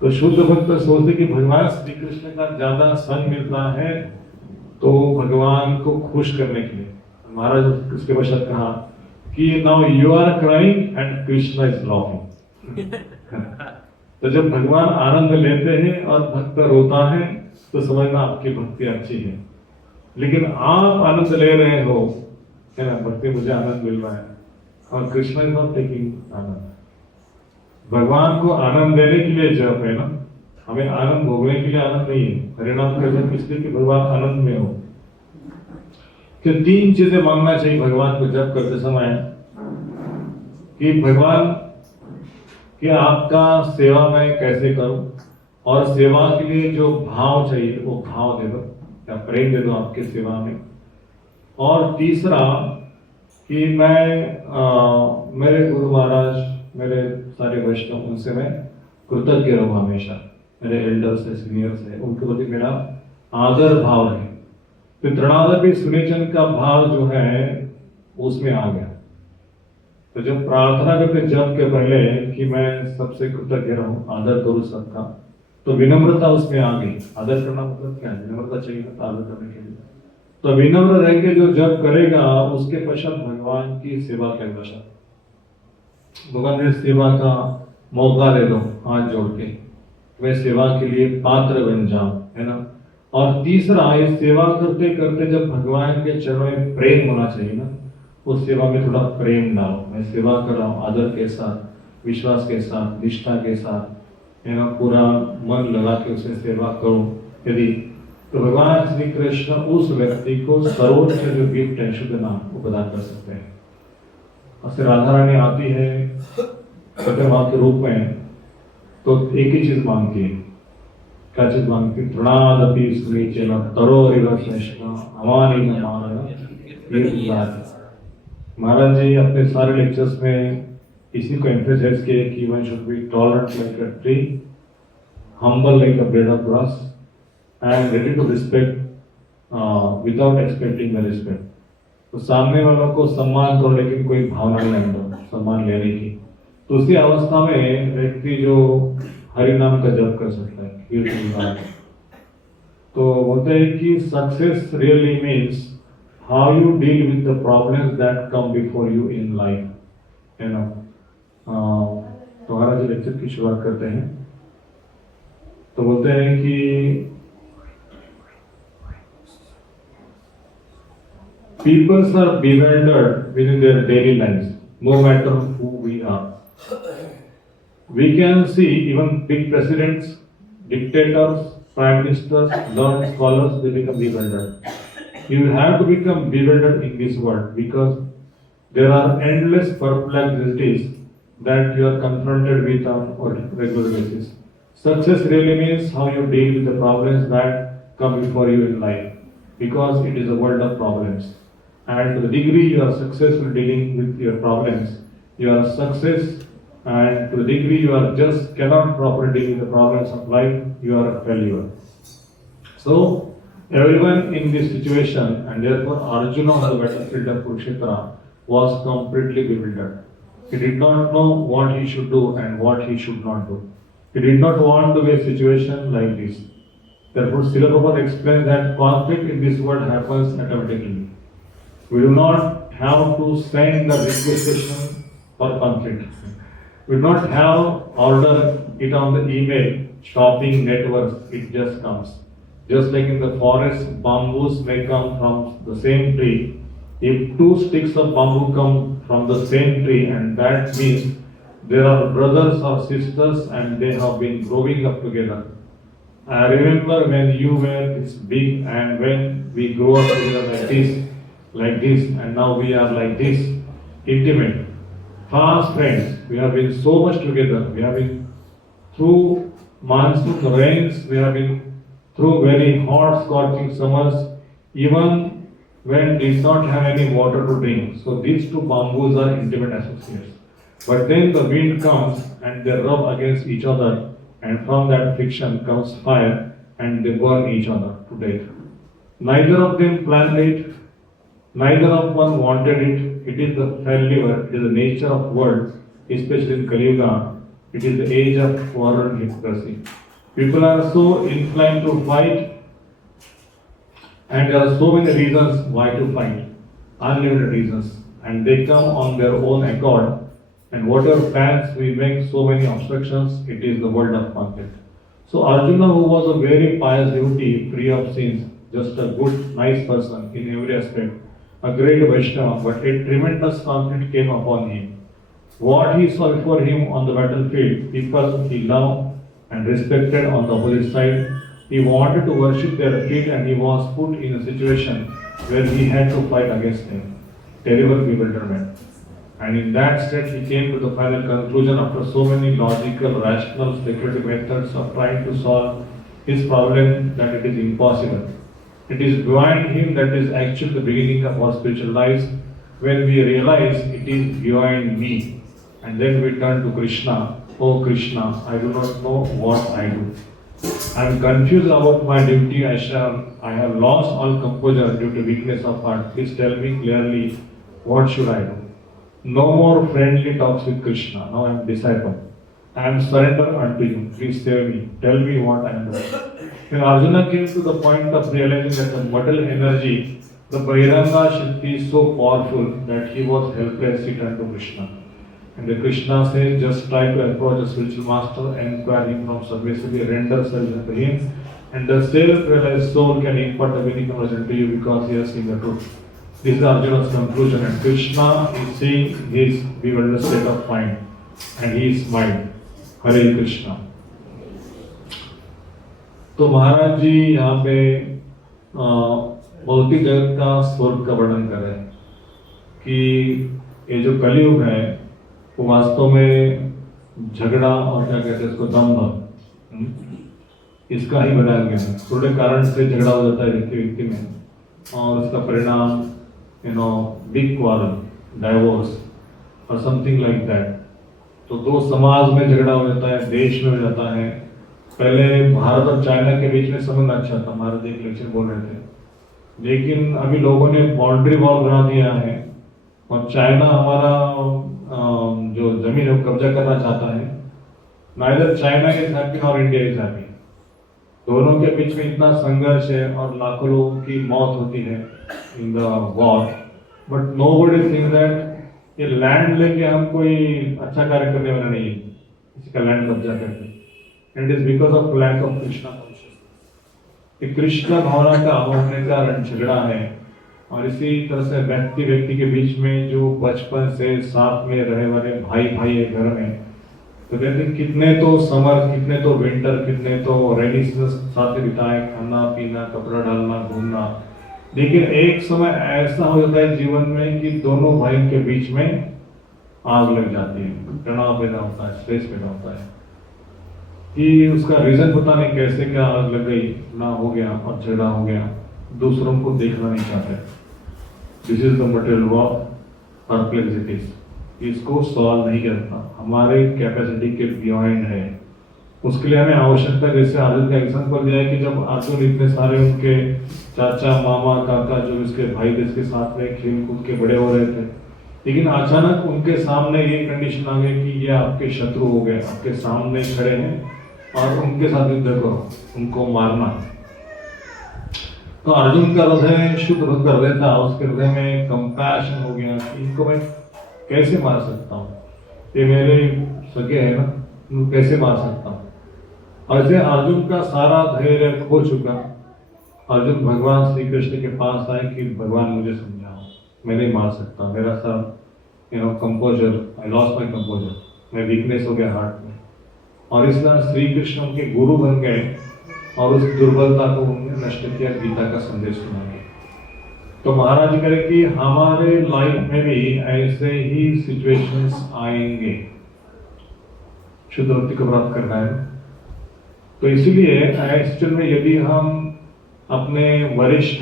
तो शुद्ध भक्त सोचते कि भगवान श्री कृष्ण का ज्यादा संग मिलता है तो भगवान को खुश करने के लिए। महाराज उसके पश्चात कहा कि now you are crying and Krishna is laughing. तो जब भगवान आनंद लेते हैं और भक्त रोता है तो समझना आपकी भक्ति अच्छी है। लेकिन आप आनंद ले रहे हो, है ना, भक्ति मुझे आनंद मिल रहा है और कृष्ण इज नॉट टेकिंग आनंद। भगवान को आनंद देने के लिए जप है ना, हमें आनंद भोगने के लिए आनंद नहीं है। हरिनाम का जप इसलिए कि भगवान आनंद में हो। कि 3 चीजें मांगना चाहिए भगवान को जप करते समय कि भगवान कि आपका सेवा मैं कैसे करूं, और सेवा के लिए जो भाव चाहिए वो भाव दे दो या प्रेम दे दो आपके सेवा में। और तीसरा कि मैं मेरे गुरु महाराज, मेरे सारे वैष्णव, उनसे मैं कृतज्ञ रहूं हमेशा। मेरे एल्डर्स है, सीनियर्स है, उनके प्रति मेरा आदर भाव है। तो तृणादर भी सुनिचन का भाव जो है उसमें आ गया। तो जब प्रार्थना करते जप के पहले कि मैं सबसे कृतज्ञ रहूं, आदर करूं सबका, तो विनम्रता उसमें आ गई। आदर करना मतलब क्या है? विनम्रता चाहिए था आदर करने के लिए। तो विनम्र रह के जो जप करेगा उसके पश्चात भगवान की सेवा के पश्चात भगवान ने सेवा का मौका दे दो, हाथ जोड़ के मैं सेवा के लिए पात्र बन जाऊं, है ना। और तीसरा, ये सेवा करते करते जब भगवान के चरणों में प्रेम होना चाहिए ना, उस सेवा में थोड़ा प्रेम डालो। मैं सेवा कर रहा हूँ आदर के साथ, विश्वास के साथ, निष्ठा के साथ, है ना, पूरा मन लगा के उसमें सेवा करूं यदि, तो भगवान श्री कृष्ण उस व्यक्ति को सर्वोच्च जो गिफ्ट है शुद्ध नाम वो प्रदान कर सकते हैं। और फिर राधा रानी आती है सत्यभाव के रूप में, तो एक ही चीज मांगती है। क्या चीज मांगती है? तृणादपि सुनीचेन तरोरिव श्रेष्ठ अमानि मान। महाराज जी अपने सारे लेक्चर्स में इसी को एम्फेसाइज किए कि one should be tolerant like a tree, humble like a blade of grass and ready to respect without expecting the respect. तो सामने वालों को सम्मान करो लेकिन कोई भावना नहीं अंदर सम्मान लेने की। तो उसी अवस्था में व्यक्ति जो हरि नाम का जप कर सकता है, कीर्तन गान। तो बोलते हैं कि success really means how you deal with the problems that come before you in life. You know, तो महाराज जी लेक्चर की शुरुआत करते हैं। तो बोलते हैं कि peoples are bewildered within their daily lives, no matter who we are. We can see even big presidents, dictators, prime ministers, learned scholars, they become bewildered. You have to become bewildered in this world because there are endless perplexities that you are confronted with on a regular basis. Success really means how you deal with the problems that come before you in life because it is a world of problems. And to the degree you are successful dealing with your problems, you are a success, and to the degree you are just cannot properly deal with the problems of life, you are a failure. So everyone in this situation, and therefore Arjuna on the battlefield of Kurukshetra was completely bewildered. He did not know what he should do and what he should not do. He did not want to be a situation like this. Therefore, Srila Prabhupada explains that conflict in this world happens automatically. We do not have to send the requisition for conflict. We do not have order it on the email, shopping networks, it just comes. Just like in the forest, bamboos may come from the same tree. If two sticks of bamboo come from the same tree, and that means there are brothers or sisters and they have been growing up together. I remember when you were this big and when we grew up together like this, and now we are like this, intimate, fast friends. We have been so much together. We have been through monsoon rains. We have been through very hot, scorching summers, even when did not have any water to drink. So these two bamboos are intimate associates. But then the wind comes and they rub against each other, and from that friction comes fire, and they burn each other to death. Neither of them planned it. Neither of one wanted it. It is the failure, it is the nature of world, especially in Kali Yuga. It is the age of war and hypocrisy. People are so inclined to fight, and there are so many reasons why to fight, unlimited reasons, and they come on their own accord. And whatever plans we make, so many obstructions, it is the world of conflict. So Arjuna, who was a very pious devotee, free of sins, just a good, nice person in every aspect, a great Vaishnava, but a tremendous conflict came upon him. What he saw before him on the battlefield, people he loved and respected on the opposite side, he wanted to worship their feet, and he was put in a situation where he had to fight against them. Terrible bewilderment. And in that state, he came to the final conclusion after so many logical, rational, speculative methods of trying to solve his problem that it is impossible. It is beyond him that is actually the beginning of our spiritual lives when we realize it is beyond me. And then we turn to Krishna. Oh Krishna, I do not know what I do. I am confused about my duty. I have lost all composure due to weakness of heart. Please tell me clearly, what should I do? No more friendly talks with Krishna. Now I am disciple. I am surrendered unto you. Please save me. Tell me what I am doing. When Arjuna came to the point of realizing that the mortal energy, the Bahiranga Shakti is so powerful that he was helpless, he turned to Krishna. And the Krishna says, just try to approach a spiritual master and inquire him from submissively, render service to him, and the self-realized soul can impart a meaning knowledge to you because he has seen the truth. This is Arjuna's conclusion, and Krishna is seeing his bewildered state of mind, and he is smiled. Hare Krishna. तो महाराज जी यहाँ पे भौतिक जगत का स्वरूप का वर्णन कर रहे हैं कि ये जो कलयुग है वो वास्तव में झगड़ा और क्या कहते हैं इसको दंभ, इसका ही बताया गया है। थोड़े कारण से झगड़ा हो जाता है व्यक्ति में और उसका परिणाम बिग क्वारल, डाइवोर्स और समथिंग लाइक दैट। तो दो समाज में झगड़ा हो जाता है, देश में हो जाता है। पहले भारत और चाइना के बीच में संबंध अच्छा था, हमारे एक लेक्चर बोल रहे थे, लेकिन अभी लोगों ने बाउंड्री वॉल बना दिया है और चाइना हमारा जो जमीन है वो कब्जा करना चाहता है। नाइदर चाइना इज हैप्पी और इंडिया इज हैप्पी। दोनों के बीच में इतना संघर्ष है और लाखों लोगों की मौत होती है in the war, but nobody think that ये लैंड लेके हम कोई अच्छा कार्य करने वाला नहीं है, किसी का लैंड कब्जा करके। And it is because of lack of Krishna consciousness. ये कृष्ण भावना का होने का झगड़ा है। और इसी तरह से व्यक्ति व्यक्ति के बीच में जो बचपन से साथ में रहे वाले भाई भाई है घर में, तो कहते हैं कितने तो समर, कितने तो विंटर, कितने तो रेनी सीजन साथ में बिताए, खाना पीना, कपड़ा डालना, घूमना। लेकिन एक समय ऐसा हो जाता है जीवन में कि दोनों भाई के बीच में आग लग जाती है, तनाव पैदा होता है, स्ट्रेस पैदा होता है कि उसका रीजन पता नहीं कैसे क्या आग लग गई, ना हो गया और झगड़ा हो गया, दूसरों को देखना नहीं चाहते। This is the material war perplexities. इसको सॉल्व नहीं करता, हमारे कैपेसिटी के बियॉन्ड है। उसके लिए हमें आवश्यकता, जैसे अर्जुन का एग्जाम्पल दिया है कि जब अर्जुन इतने सारे उनके चाचा मामा काका जो इसके भाई थे इसके साथ में खेल कूद के बड़े हो रहे थे, लेकिन अचानक उनके सामने ये कंडीशन आ गई कि ये आपके शत्रु हो गए, आपके सामने खड़े हैं और उनके साथ युद्ध करो, उनको मारना। तो अर्जुन का हृदय शुद्ध हृदय था, उसके हृदय में कंपैशन हो गया कि इनको मैं कैसे मार सकता हूँ, ये मेरे सगे है ना, इनको कैसे मार सकता हूँ। और ऐसे अर्जुन का सारा धैर्य खो चुका, अर्जुन भगवान श्री कृष्ण के पास आए कि भगवान मुझे समझाओ, मैं नहीं मार सकता, मेरा सब composer, I lost my composer, मैं वीकनेस हो गया हार्ट में। और इसलिए श्री कृष्ण उनके गुरु बन गए और उस दुर्बलता को उन्होंने नष्ट किया, गीता का संदेश सुना गया। तो महाराज कहे कि हमारे लाइफ में भी ऐसे ही सिचुएशंस आएंगे, शुद्ध भक्ति को प्राप्त करना है। तो इसीलिए एक्चुअल में यदि हम अपने वरिष्ठ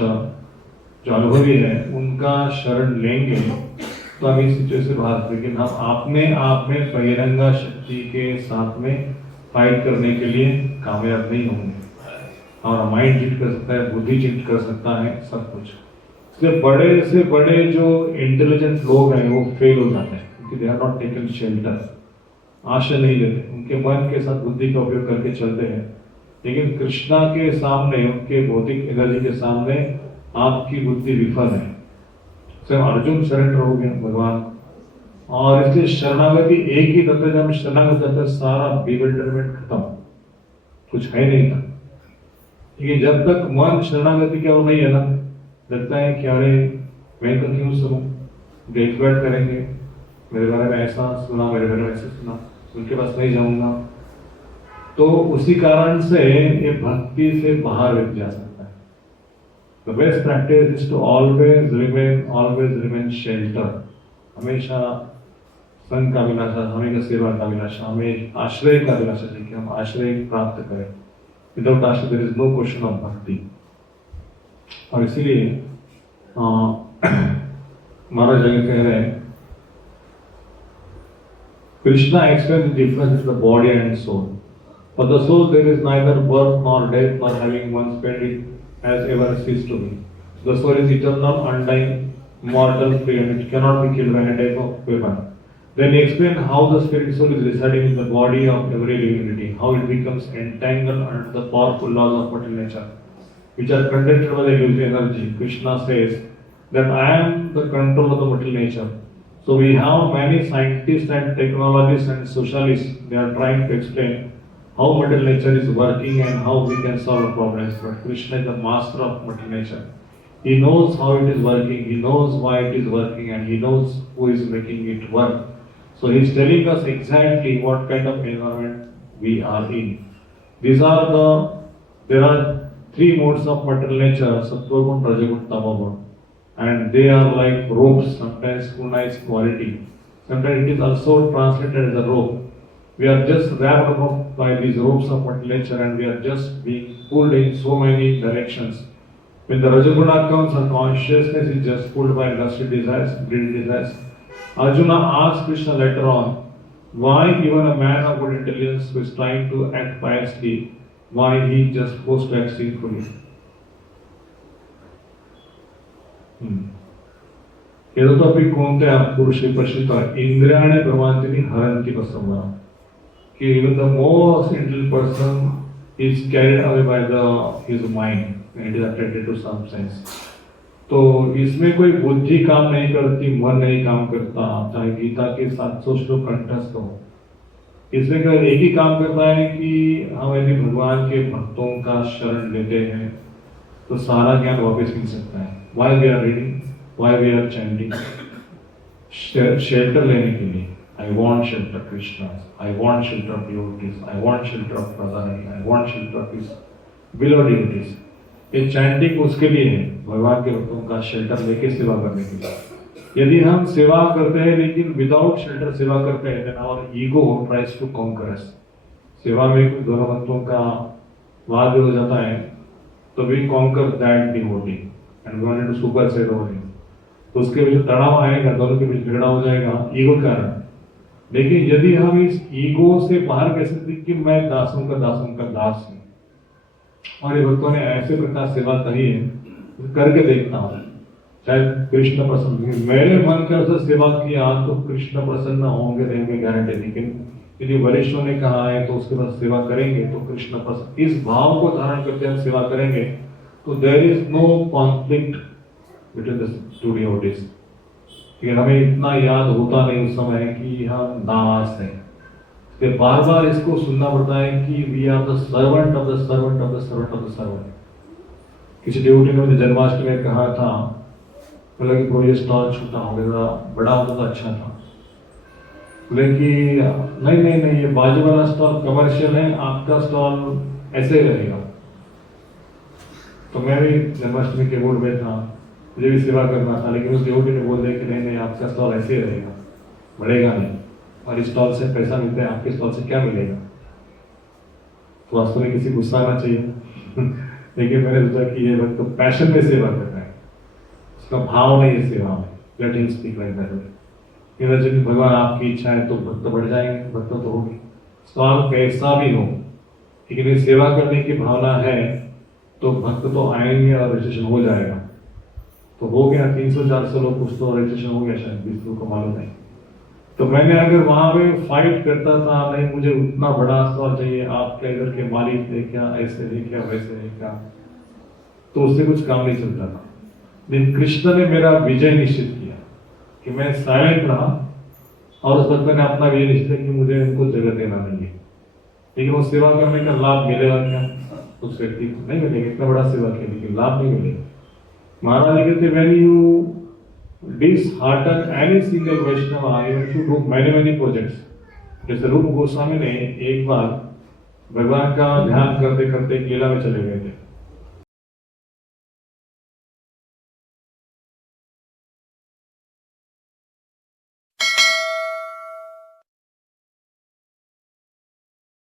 जो अनुभवी है उनका शरण लेंगे तो हम इस सिचुएशन से बाहर। लेकिन हम अपने आप में बहिरंगा शक्ति के साथ में फाइट करने के लिए कामयाब नहीं होंगे। हमारा माइंड चिट कर सकता है, बुद्धि चिट कर सकता है, सब कुछ। इसलिए बड़े से बड़े जो इंटेलिजेंट लोग हैं वो फेल हो जाते हैं क्योंकि they are not taken shelter, आश्रय नहीं लेते, उनके मन के साथ बुद्धि का उपयोग करके चलते हैं। लेकिन कृष्णा के सामने, उनके भौतिक एनर्जी के सामने आपकी बुद्धि विफल है। सिर्फ अर्जुन सरेंडर हो गया भगवान, और इसलिए शरणागति एक ही तत्व, जब शरणागत जाता है सारा बिविल्डरमेंट खत्म, कुछ है नहीं था। लेकिन जब तक मन शरणागति क्या नहीं है ना, लगता है कि अरे मैं तो क्यों सुनूं, एक्सपर्ट करेंगे, मेरे बारे में ऐसा सुना, मेरे बारे में ऐसा सुना, उनके पास नहीं जाऊंगा, तो उसी कारण से ये भक्ति से बाहर व्यक्ति जा सकता है। The best practice is to always remain shelter। हमेशा संग का अभिलाषा, हमें सेवा का अभिलाषा, हमें आश्रय का अभिलाषा चाहिए कि हम आश्रय प्राप्त करें। Without ashraya there is no question of bhakti. और इसीलिए महाराज जगह कह रहे हैं, Krishna explains the difference between the body and soul. For the soul there is neither birth nor death, nor having one spent it has ever ceased to be. The soul is eternal, undying, immortal, free, and it cannot be killed by any type of weapon. Then he explained how the spirit soul is residing in the body of every living entity, how it becomes entangled under the powerful laws of material nature, which are conducted by the illusory energy. Krishna says that I am the control of the material nature. So we have many scientists and technologists and socialists, they are trying to explain how material nature is working and how we can solve problems. But Krishna is the master of material nature. He knows how it is working, he knows why it is working, and he knows who is making it work. So he is telling us exactly what kind of environment we are in. There are three modes of material nature: Sattva gun, Raja gun, Tama gun. And they are like ropes. Sometimes Guna is quality, sometimes it is also translated as a rope. We are just wrapped up by these ropes of material nature, and we are just being pulled in so many directions. When the Rajaguna comes, our consciousness is just pulled by lusty desires, greedy desires. Arjuna asked Krishna later on, why even a man of good intelligence who is trying to act piously, why he just forced to act sinfully? यदोपि कोणत्या पुरुषे पश्चिता इंद्रियाने प्रमाणतेने हरण की प्रसंग कि even the most intelligent person is carried away by his mind and it is attracted to some sense. तो इसमें कोई बुद्धि काम नहीं करती, मन नहीं काम करता, चाहे गीता के 700 श्लोक कंठस्थ हो। इसमें केवल एक ही काम करता है कि हम यदि भगवान के भक्तों का शरण लेते हैं तो सारा ज्ञान वापस मिल सकता है। Why we are reading, why we are chanting, shelter लेने के लिए। I want shelter Krishna, I want shelter of devotees, I want shelter of Radharani, I want shelter of his beloved devotees। ये चैंटिंग उसके लिए है, भगवान के भक्तों का शेल्टर लेके सेवा करने के लिए। यदि हम सेवा करते हैं लेकिन विदाउट शेल्टर सेवा करते हैं, then our ego tries to conquer us। सेवा में दोनों भक्तों का वाद हो जाता है, तो we conquer that devotee and we wanted to super sell over him। तो उसके बीच तनाव आएगा, दोनों के बीच झगड़ा हो जाएगा ईगो के कारण। लेकिन यदि हम इस ईगो से बाहर कह सकते कि मैं दासों का दास हूँ, और ये भक्तों ने ऐसे प्रकार सेवा करी है, करके देखता हूँ शायद कृष्ण प्रसन्न, मेरे मन के अनुसार सेवा किया तो कृष्ण प्रसन्न होंगे, रहेंगे गारंटी। लेकिन यदि वरिष्ठों ने कहा है तो उसके बाद सेवा करेंगे तो कृष्ण प्रसन्न, इस भाव को धारण करके हम सेवा करेंगे तो there is no conflict between the two devotees. कि हमें इतना याद होता नहीं उस समय कि हम दास हैं, तो बार बार इसको सुनना पड़ता है कि we are the servant of the servant of the servant of the servant. किसी डिवोटी ने मुझे जन्माष्टमी में कहा था, बोला कि प्रो ये स्टॉल छोटा हो गया, बड़ा होता तो अच्छा था। लेकिन नहीं, ये बाजू वाला स्टॉल कमर्शियल है, आपका स्टॉल ऐसे ही रहेगा। तो मैं भी जन्माष्टमी के बोर्ड में था, मुझे भी सेवा करना था, लेकिन उस डिवोटी ने बोल दिया कि नहीं आपका स्टॉल ऐसे ही रहेगा, बढ़ेगा नहीं, और इस स्टॉल से पैसा मिलता है, आपके स्टॉल से क्या मिलेगा। तो वास्तव में किसी गुस्सा आना चाहिए लेकिन मैंने सोचा कि ये भक्त तो पैशन में सेवा कर रहा है, उसका भाव नहीं है सेवा में। Let him speak like that. यदि भगवान आपकी इच्छा है तो भक्त बढ़ जाएंगे, भक्त तो होगी, स्टॉल कैसा भी हो, लेकिन सेवा करने की भावना है तो भक्त तो आएंगे और रजिस्ट्रेशन हो जाएगा। तो हो गया 300-400 लोग, कुछ तो रजिस्ट्रेशन हो गया, शायद 20 लोग को मालूम नहीं। तो मैंने अगर वहां पे फाइट करता था, नहीं मुझे उतना बड़ा स्टॉल चाहिए, आपके इधर के मालिक है क्या, ऐसे है क्या, वैसे है क्या, तो उससे कुछ काम नहीं चलता था। लेकिन कृष्ण ने मेरा विजय निश्चित किया कि मैं साइलेंट रहा, और उस वक्त मैंने अपना विजय निश्चित किया कि मुझे उनको जगह देना नहीं है। लेकिन वो सेवा करने का लाभ मिलेगा क्या उस व्यक्ति को? नहीं मिलेगा, इतना बड़ा सेवा किया लेकिन लाभ नहीं मिलेगा। महाराज जी कहते when you dishearten any single Vaishnava, you have to do many projects। जैसे रूप गोस्वामी ने एक बार भगवान का ध्यान करते करते लीला में चले गए थे,